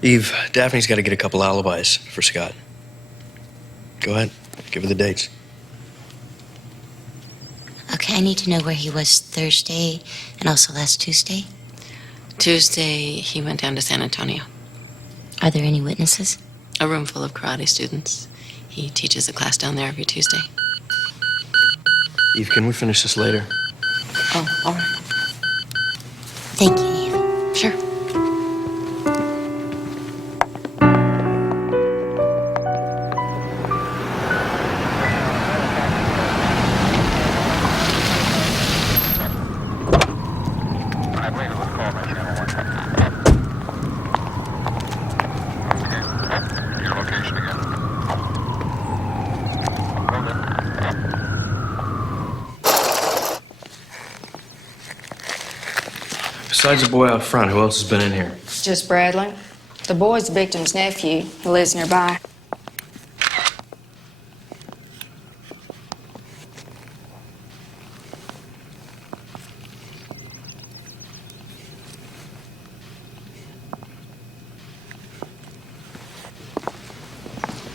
Eve, Daphne's got to get a couple alibis for Scott. Go ahead. Give her the dates. Okay, I need to know where he was Thursday and also last Tuesday. Tuesday, he went down to San Antonio. Are there any witnesses? A room full of karate students. He teaches a class down there every Tuesday. Eve, can we finish this later? Oh, all right. Thank you, Eve. Sure. Besides the boy out front, who else has been in here? Just Bradley. The boy's the victim's nephew. He lives nearby.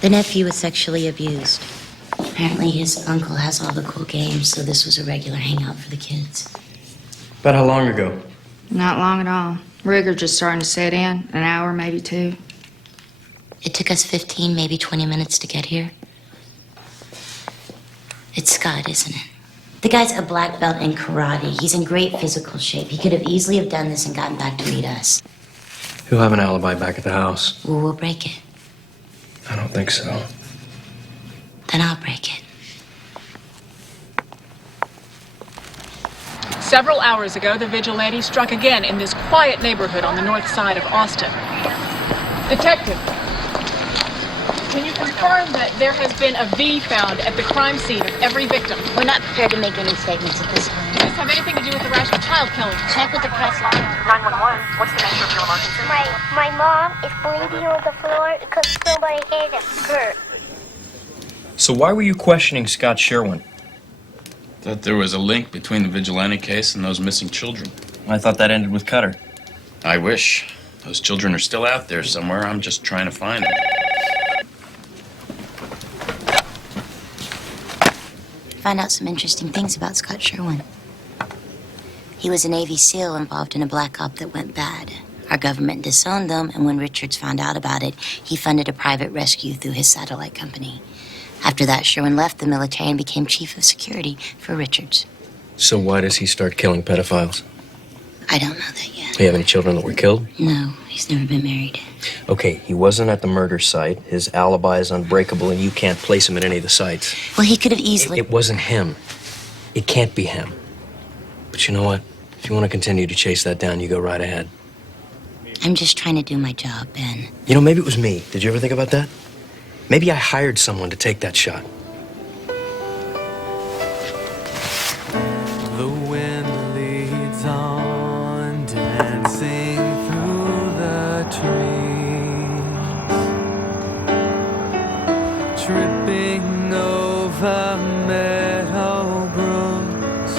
The nephew was sexually abused. Apparently his uncle has all the cool games, so this was a regular hangout for the kids. About how long ago? Not long at all. Rigor just starting to set in. An hour, maybe 2. It took us 15, maybe 20 minutes to get here. It's Scott, isn't it? The guy's a black belt in karate. He's in great physical shape. He could have easily have done this and gotten back to meet us. He'll have an alibi back at the house. Well, we'll break it. I don't think so. Then I'll break it. Several hours ago, the vigilante struck again in this quiet neighborhood on the north side of Austin. Detective, can you confirm that there has been a V found at the crime scene of every victim? We're not prepared to make any statements at this time. Does this have anything to do with the rash of child killing? Check with the press line. 911, what's the nature of your emergency? My mom is bleeding on the floor because somebody hit her. So why were you questioning Scott Sherwin? Thought there was a link between the Vigilante case and those missing children. I thought that ended with Cutter. I wish. Those children are still out there somewhere. I'm just trying to find them. Found out some interesting things about Scott Sherwin. He was a Navy SEAL involved in a black op that went bad. Our government disowned them, and when Richards found out about it, he funded a private rescue through his satellite company. After that, Sherwin left the military and became chief of security for Richards. So why does he start killing pedophiles? I don't know that yet. Do you have any children that were killed? No, he's never been married. Okay, he wasn't at the murder site. His alibi is unbreakable, and you can't place him at any of the sites. Well, he could have easily... It wasn't him. It can't be him. But you know what? If you want to continue to chase that down, you go right ahead. I'm just trying to do my job, Ben. You know, maybe it was me. Did you ever think about that? Maybe I hired someone to take that shot. The wind leads on, dancing through the trees, tripping over meadow brooks,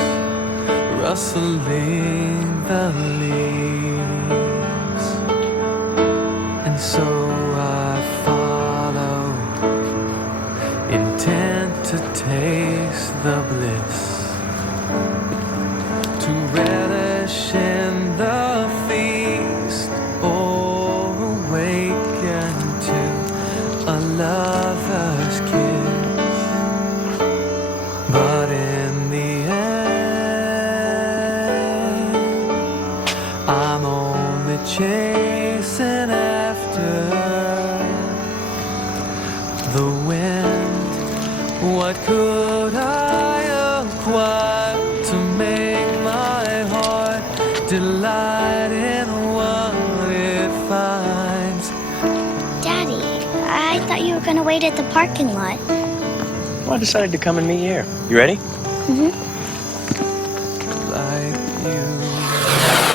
rustling the leaves, and so I follow, intent to taste the bliss, to relish in the feast, or awaken to a lover's kiss. But in the end, I'm only chasing after the wind. What could I acquire to make my heart delight in what it finds? Daddy, I thought you were gonna wait at the parking lot. Well, I decided to come and meet you here. You ready?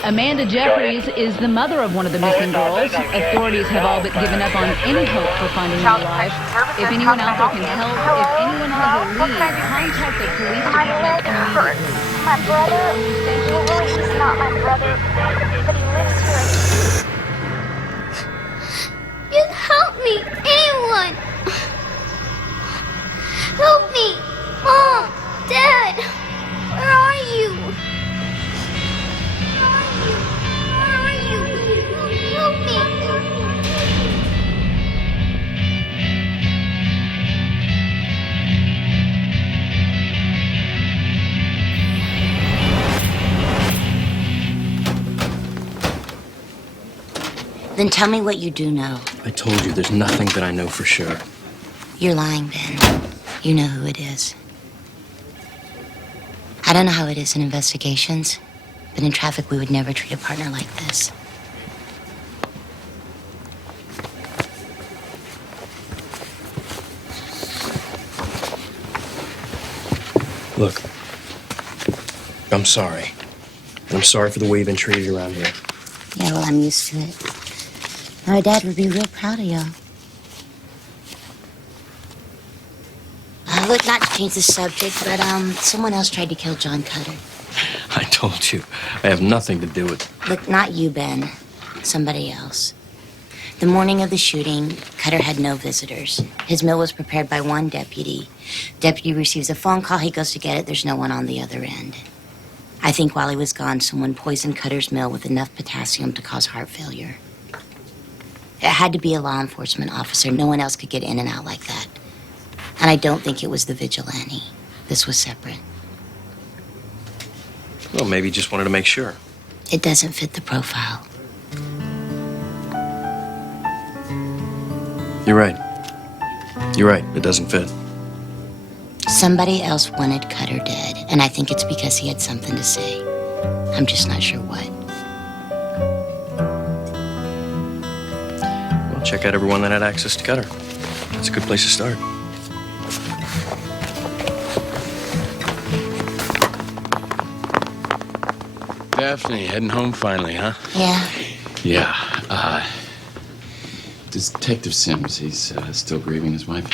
Amanda Jeffries is the mother of one of the missing girls. Authorities have all but given up on any hope for finding her alive. If anyone out there can help, if anyone has a lead, contact the police department immediately. My brother, well, really, he's not my brother, but he lives here. You help me, anyone. Help me, Mom, Dad, where are you? Where are you? Help me. Then tell me what you do know. I told you there's nothing that I know for sure. You're lying, Ben. You know who it is. I don't know how it is in investigations, but in traffic we would never treat a partner like this. Look, I'm sorry. And I'm sorry for the way you've been treated around here. Yeah, well, I'm used to it. My dad would be real proud of y'all. Look, not to change the subject, but someone else tried to kill John Cutter. I told you, I have nothing to do with it. Look, not you, Ben. Somebody else. The morning of the shooting, Cutter had no visitors. His meal was prepared by one deputy. Deputy receives a phone call, he goes to get it, there's no one on the other end. I think while he was gone, someone poisoned Cutter's meal with enough potassium to cause heart failure. It had to be a law enforcement officer. No one else could get in and out like that. And I don't think it was the vigilante. This was separate. Well, maybe you just wanted to make sure. It doesn't fit the profile. You're right. You're right. It doesn't fit. Somebody else wanted Cutter dead, and I think it's because he had something to say. I'm just not sure what. Well, check out everyone that had access to Cutter. That's a good place to start. Daphne, heading home finally, huh? Yeah. Yeah. Detective Sims, he's still grieving his wife.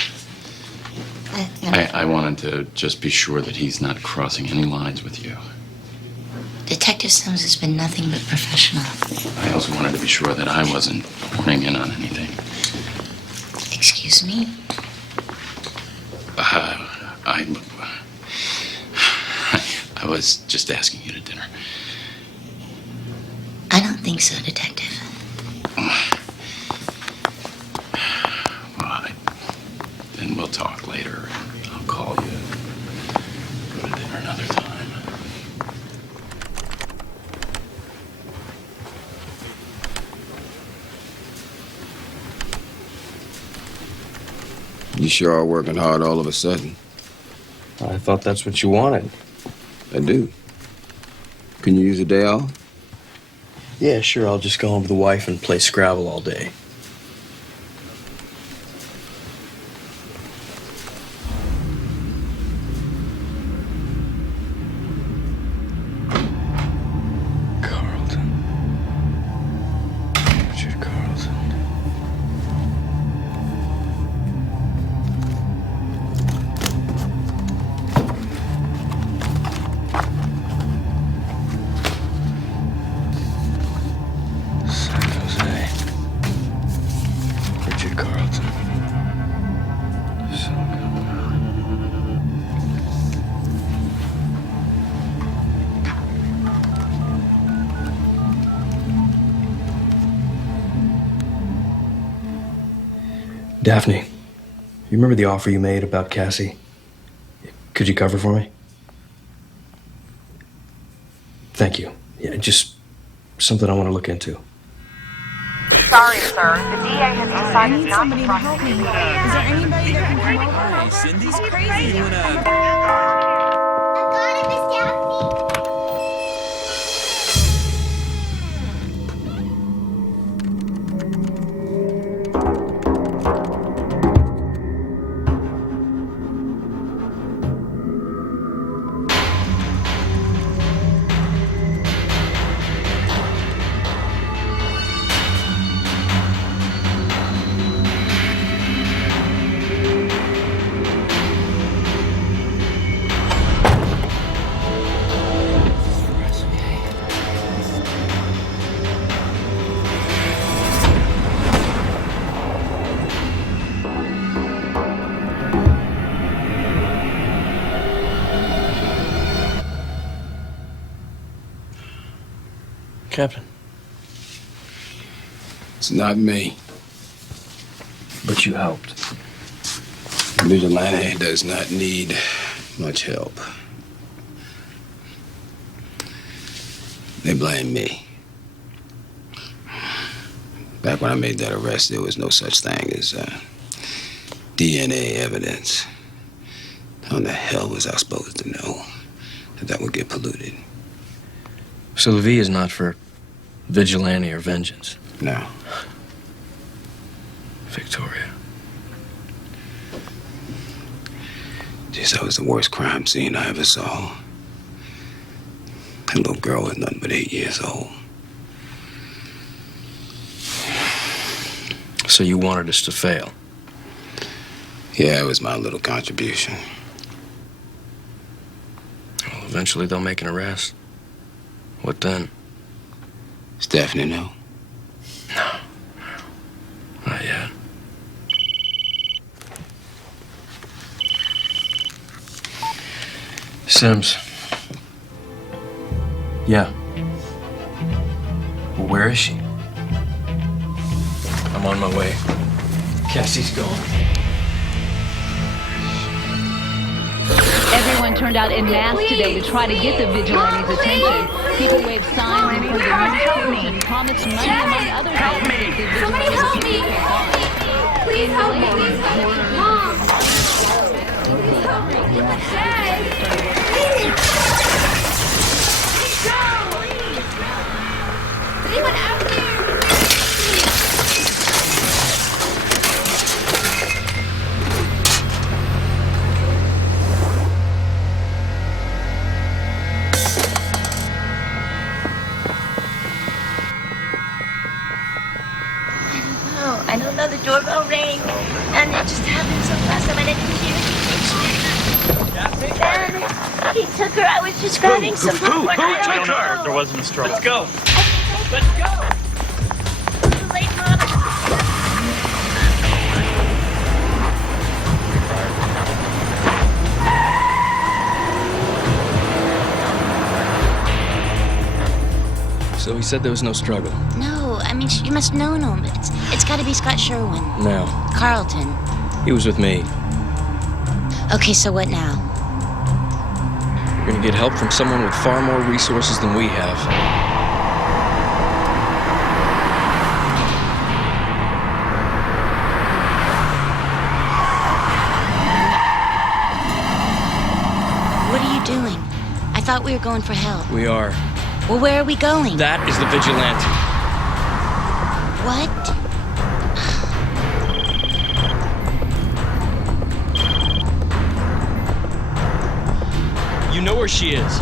I wanted to just be sure that he's not crossing any lines with you. Detective Sims has been nothing but professional. I also wanted to be sure that I wasn't horning in on anything. Excuse me? I was just asking you to dinner. I don't think so, Detective. Well, then we'll talk later. I'll call you. Go to dinner another time. You sure are working hard all of a sudden. I thought that's what you wanted. I do. Can you use a day off? Yeah, sure. I'll just go home with the wife and play Scrabble all day. Daphne, you remember the offer you made about Cassie? Could you cover for me? Thank you. Yeah, just something I want to look into. Sorry, sir. The DA has decided not to prosecute. Is there anybody that can come over? Hey, Cindy's crazy. You wanna... Captain? It's not me. But you helped. Vigilante does not need much help. They blame me. Back when I made that arrest, there was no such thing as DNA evidence. How in the hell was I supposed to know that would get polluted? So the V is not for vigilante or vengeance? No. Victoria. Geez, that was the worst crime scene I ever saw. That little girl was nothing but 8 years old. So you wanted us to fail? Yeah, it was my little contribution. Well, eventually they'll make an arrest. What then? Stephanie, no? No. Not yet. Sims. Yeah. Well, where is she? I'm on my way. Cassie's gone. Everyone turned out en masse today to try to get the vigilantes' attention. People waved signs in front of their stores and promised money, among other things. Somebody help me! Please help me! Mom! Please help me! Anyone out there? I don't know, the doorbell rang, and it just happened so fast that I didn't hear it. Ben, he took her. I was just grabbing some popcorn. I don't know. There wasn't a struggle. Let's go. Let's go. Too late, Mom. So he said there was no struggle? No, I mean, you must know him. It's got to be Scott Sherwin. No. Carlton. He was with me. Okay, so what now? We're gonna get help from someone with far more resources than we have. What are you doing? I thought we were going for help. We are. Well, where are we going? That is the vigilante. What? You know where she is.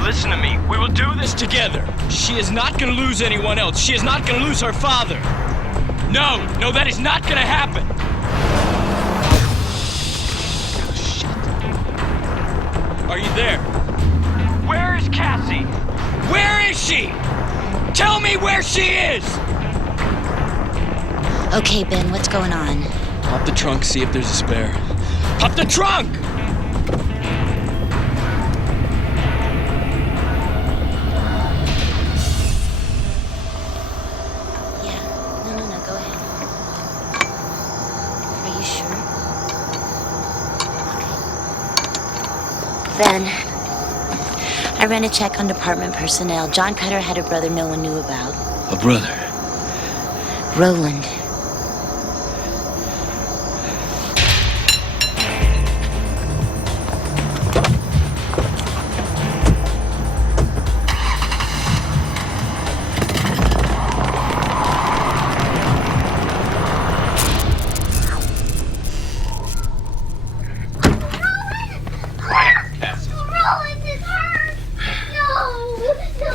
Listen to me. We will do this together. She is not going to lose anyone else. She is not going to lose her father. No, that is not going to happen. Are you there? Where is Cassie? Where is she? Tell me where she is! Okay, Ben, what's going on? Pop the trunk, see if there's a spare. Pop the trunk! No, go ahead. Are you sure? Okay. Ben, I ran a check on department personnel. John Cutter had a brother no one knew about. A brother? Roland.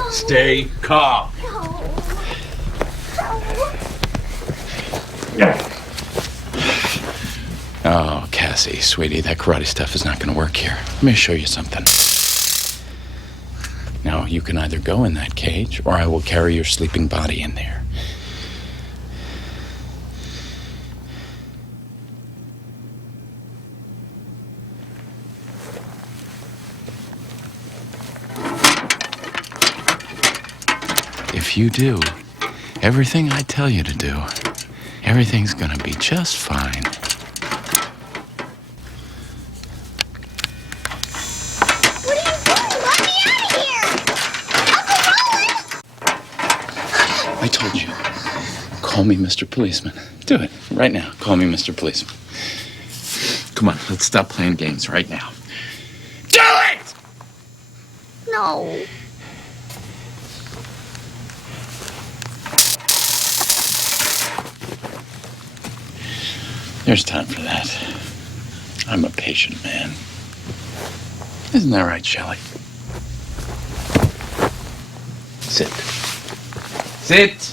Stay calm. Oh, Cassie, sweetie, that karate stuff is not going to work here. Let me show you something. Now, you can either go in that cage, or I will carry your sleeping body in there. If if you do everything I tell you to do, everything's gonna be just fine. What are you doing? Let me out of here! Uncle Roland! I told you. Call me Mr. Policeman. Do it right now. Call me Mr. Policeman. Come on, let's stop playing games right now. Do it! No. There's time for that. I'm a patient man. Isn't that right, Shelley? Sit. Sit!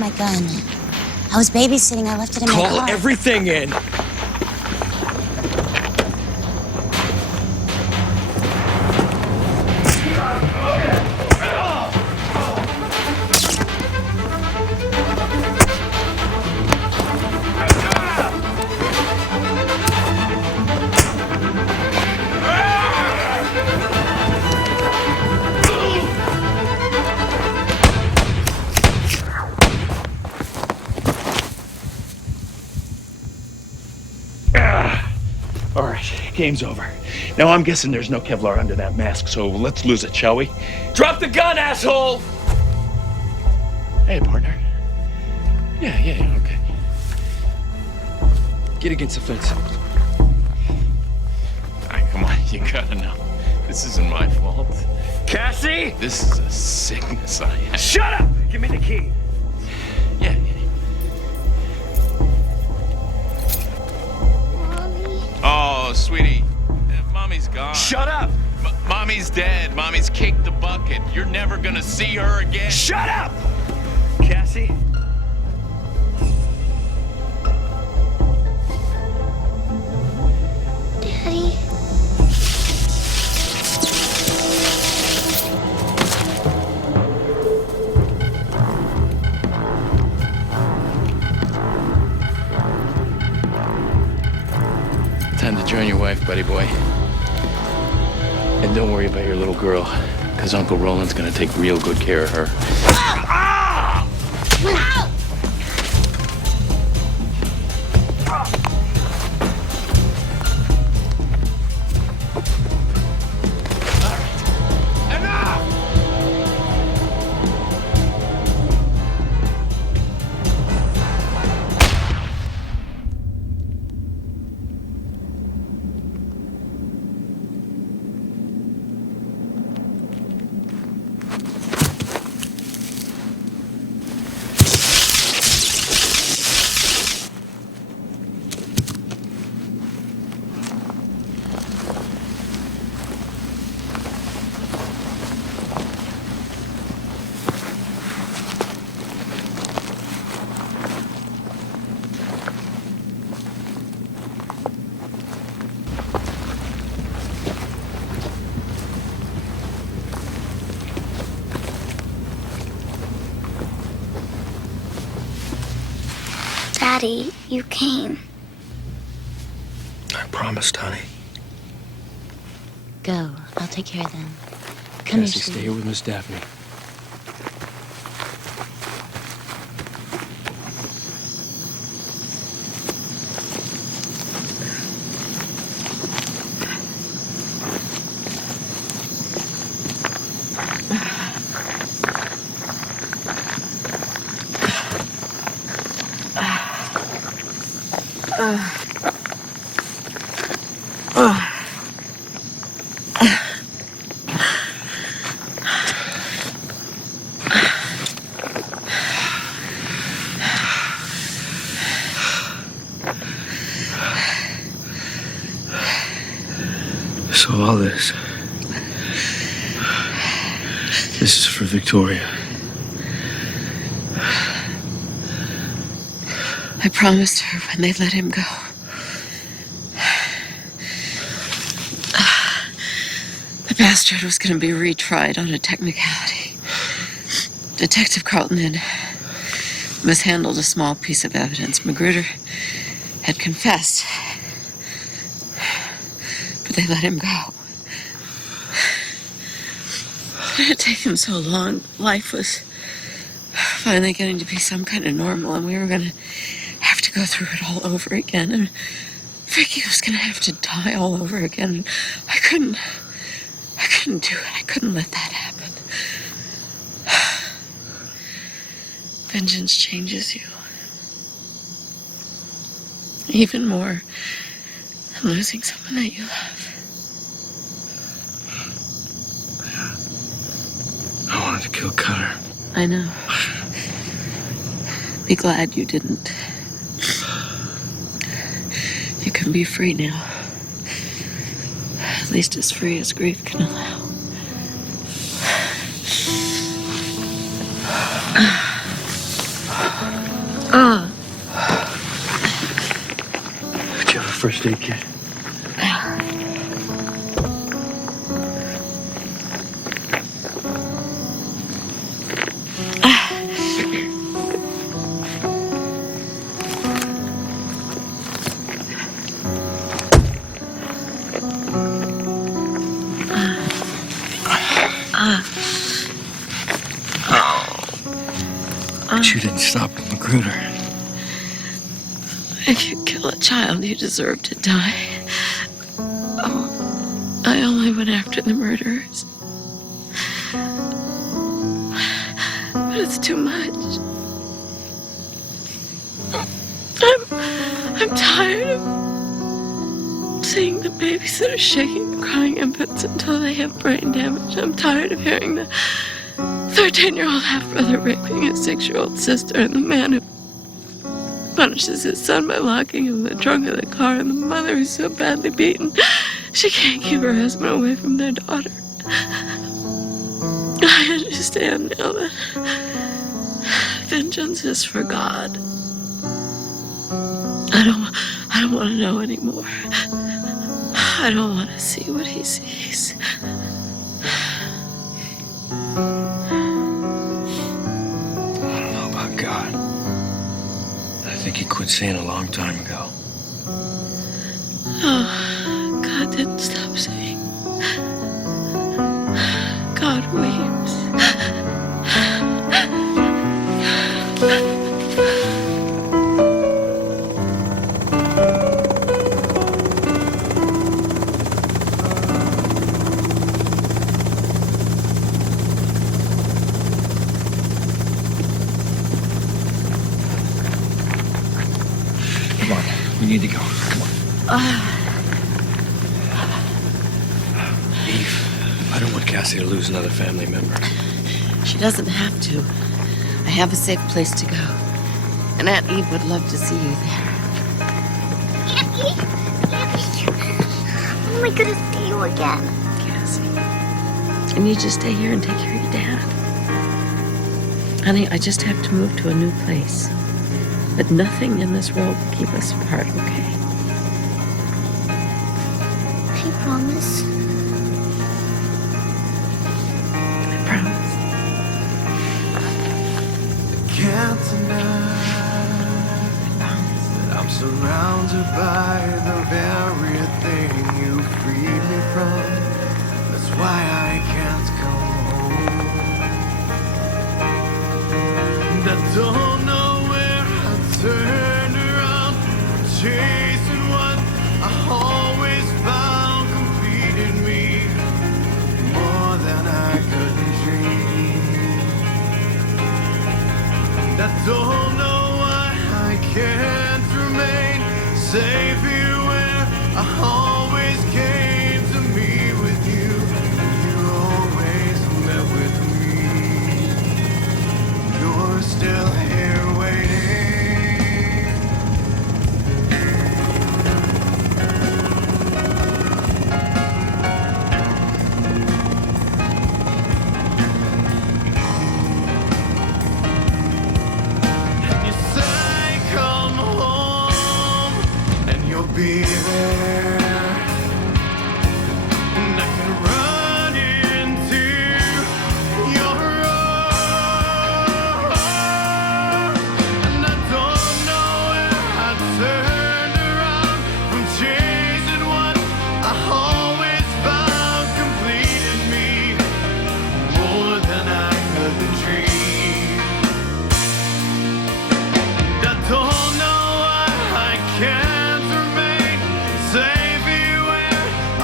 My gun. I was babysitting. I left it in my car. Call everything in. All right, game's over. Now I'm guessing there's no Kevlar under that mask, so let's lose it, shall we? Drop the gun, asshole! Hey, partner. Yeah, okay. Get against the fence. Come on, you gotta know. This isn't my fault. Cassie! This is a sickness I have. Shut up! Give me the key. Yeah. Oh, sweetie, Mommy's gone. Shut up! Mommy's dead. Mommy's kicked the bucket. You're never gonna see her again. Shut up! Cassie? Daddy. Time to join your wife, buddy boy. And don't worry about your little girl. His Uncle Roland's gonna take real good care of her. Daddy, you came. I promised, honey. Go. I'll take care of them. Come here, Cassie, stay here with Miss Daphne. So all this is for Victoria. I promised her when they let him go. The bastard was going to be retried on a technicality. Detective Carlton had mishandled a small piece of evidence. Magruder had confessed. But they let him go. It had taken so long. Life was finally getting to be some kind of normal, and we were going to have to go through it all over again. And Vicky was going to have to die all over again. I couldn't do it. I couldn't let that happen. Vengeance changes you. Even more than losing someone that you love. I wanted to kill Cutter. I know. Be glad you didn't. You can be free now. At least as free as grief can allow. Did you have a first aid kit? But you didn't stop Magruder. If you kill a child, you deserve to die. Oh, I only went after the murderers. But it's too much. I'm tired of seeing the babies that are shaking the crying infants until they have brain damage. I'm tired of hearing the 13-year-old half-brother raping his 6-year-old sister, and the man who punishes his son by locking him in the trunk of the car, and the mother who's so badly beaten she can't keep her husband away from their daughter. I understand now that vengeance is for God. I don't want to know anymore. I don't want to see what he sees. I don't know about God. I think he quit saying a long time ago. Oh, God didn't stop saying. God Come on, we need to go. Come on. Eve, I don't want Cassie to lose another family member. She doesn't have to. I have a safe place to go. And Aunt Eve would love to see you there. Cassie? When am I gonna see you again? Cassie. And you just stay here and take care of your dad. Honey, I just have to move to a new place. But nothing in this world will keep us apart, okay? I promise. I promise. I can't deny that I'm surrounded by the very thing you freed me from. That's why I can't come home. And I don't know where I turned around, chasing what I always found completed me more than I could dream. And I don't know why I can't remain safe here where I always came to meet with you, and you always met with me. You're still here waiting. Be there, and I can run into your arms. And I don't know where I turned around from chasing what I always found completed me more than I could dream. And I don't know why I can't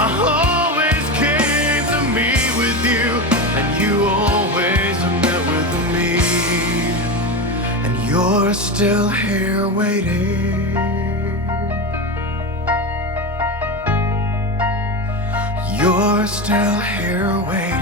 always came to meet with you, and you always met with me, and you're still here waiting. You're still here waiting.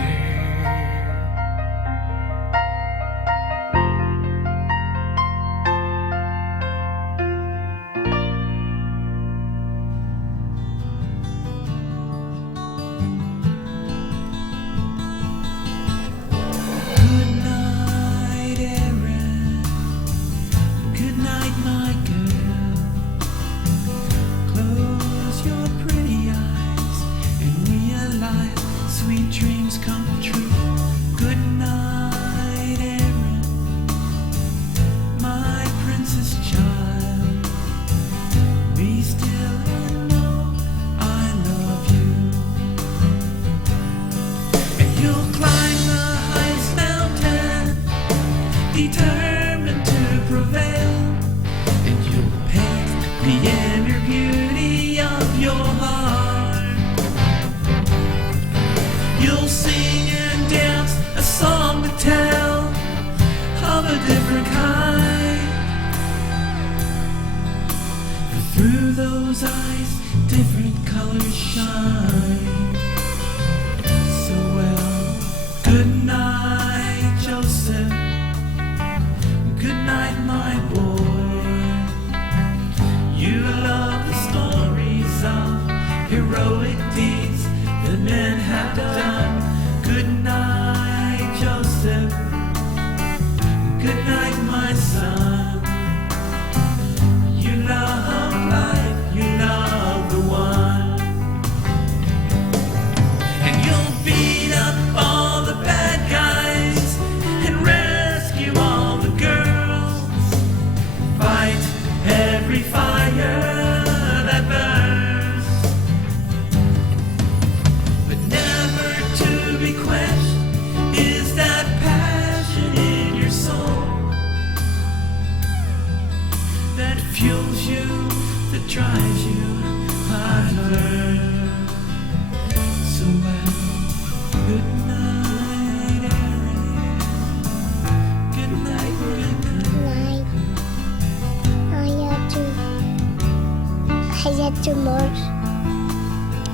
tried you, I've learned so well. Good night, Erin. Good night,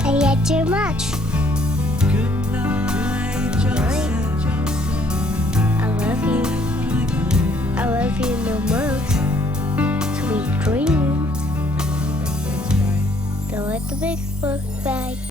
I had too much.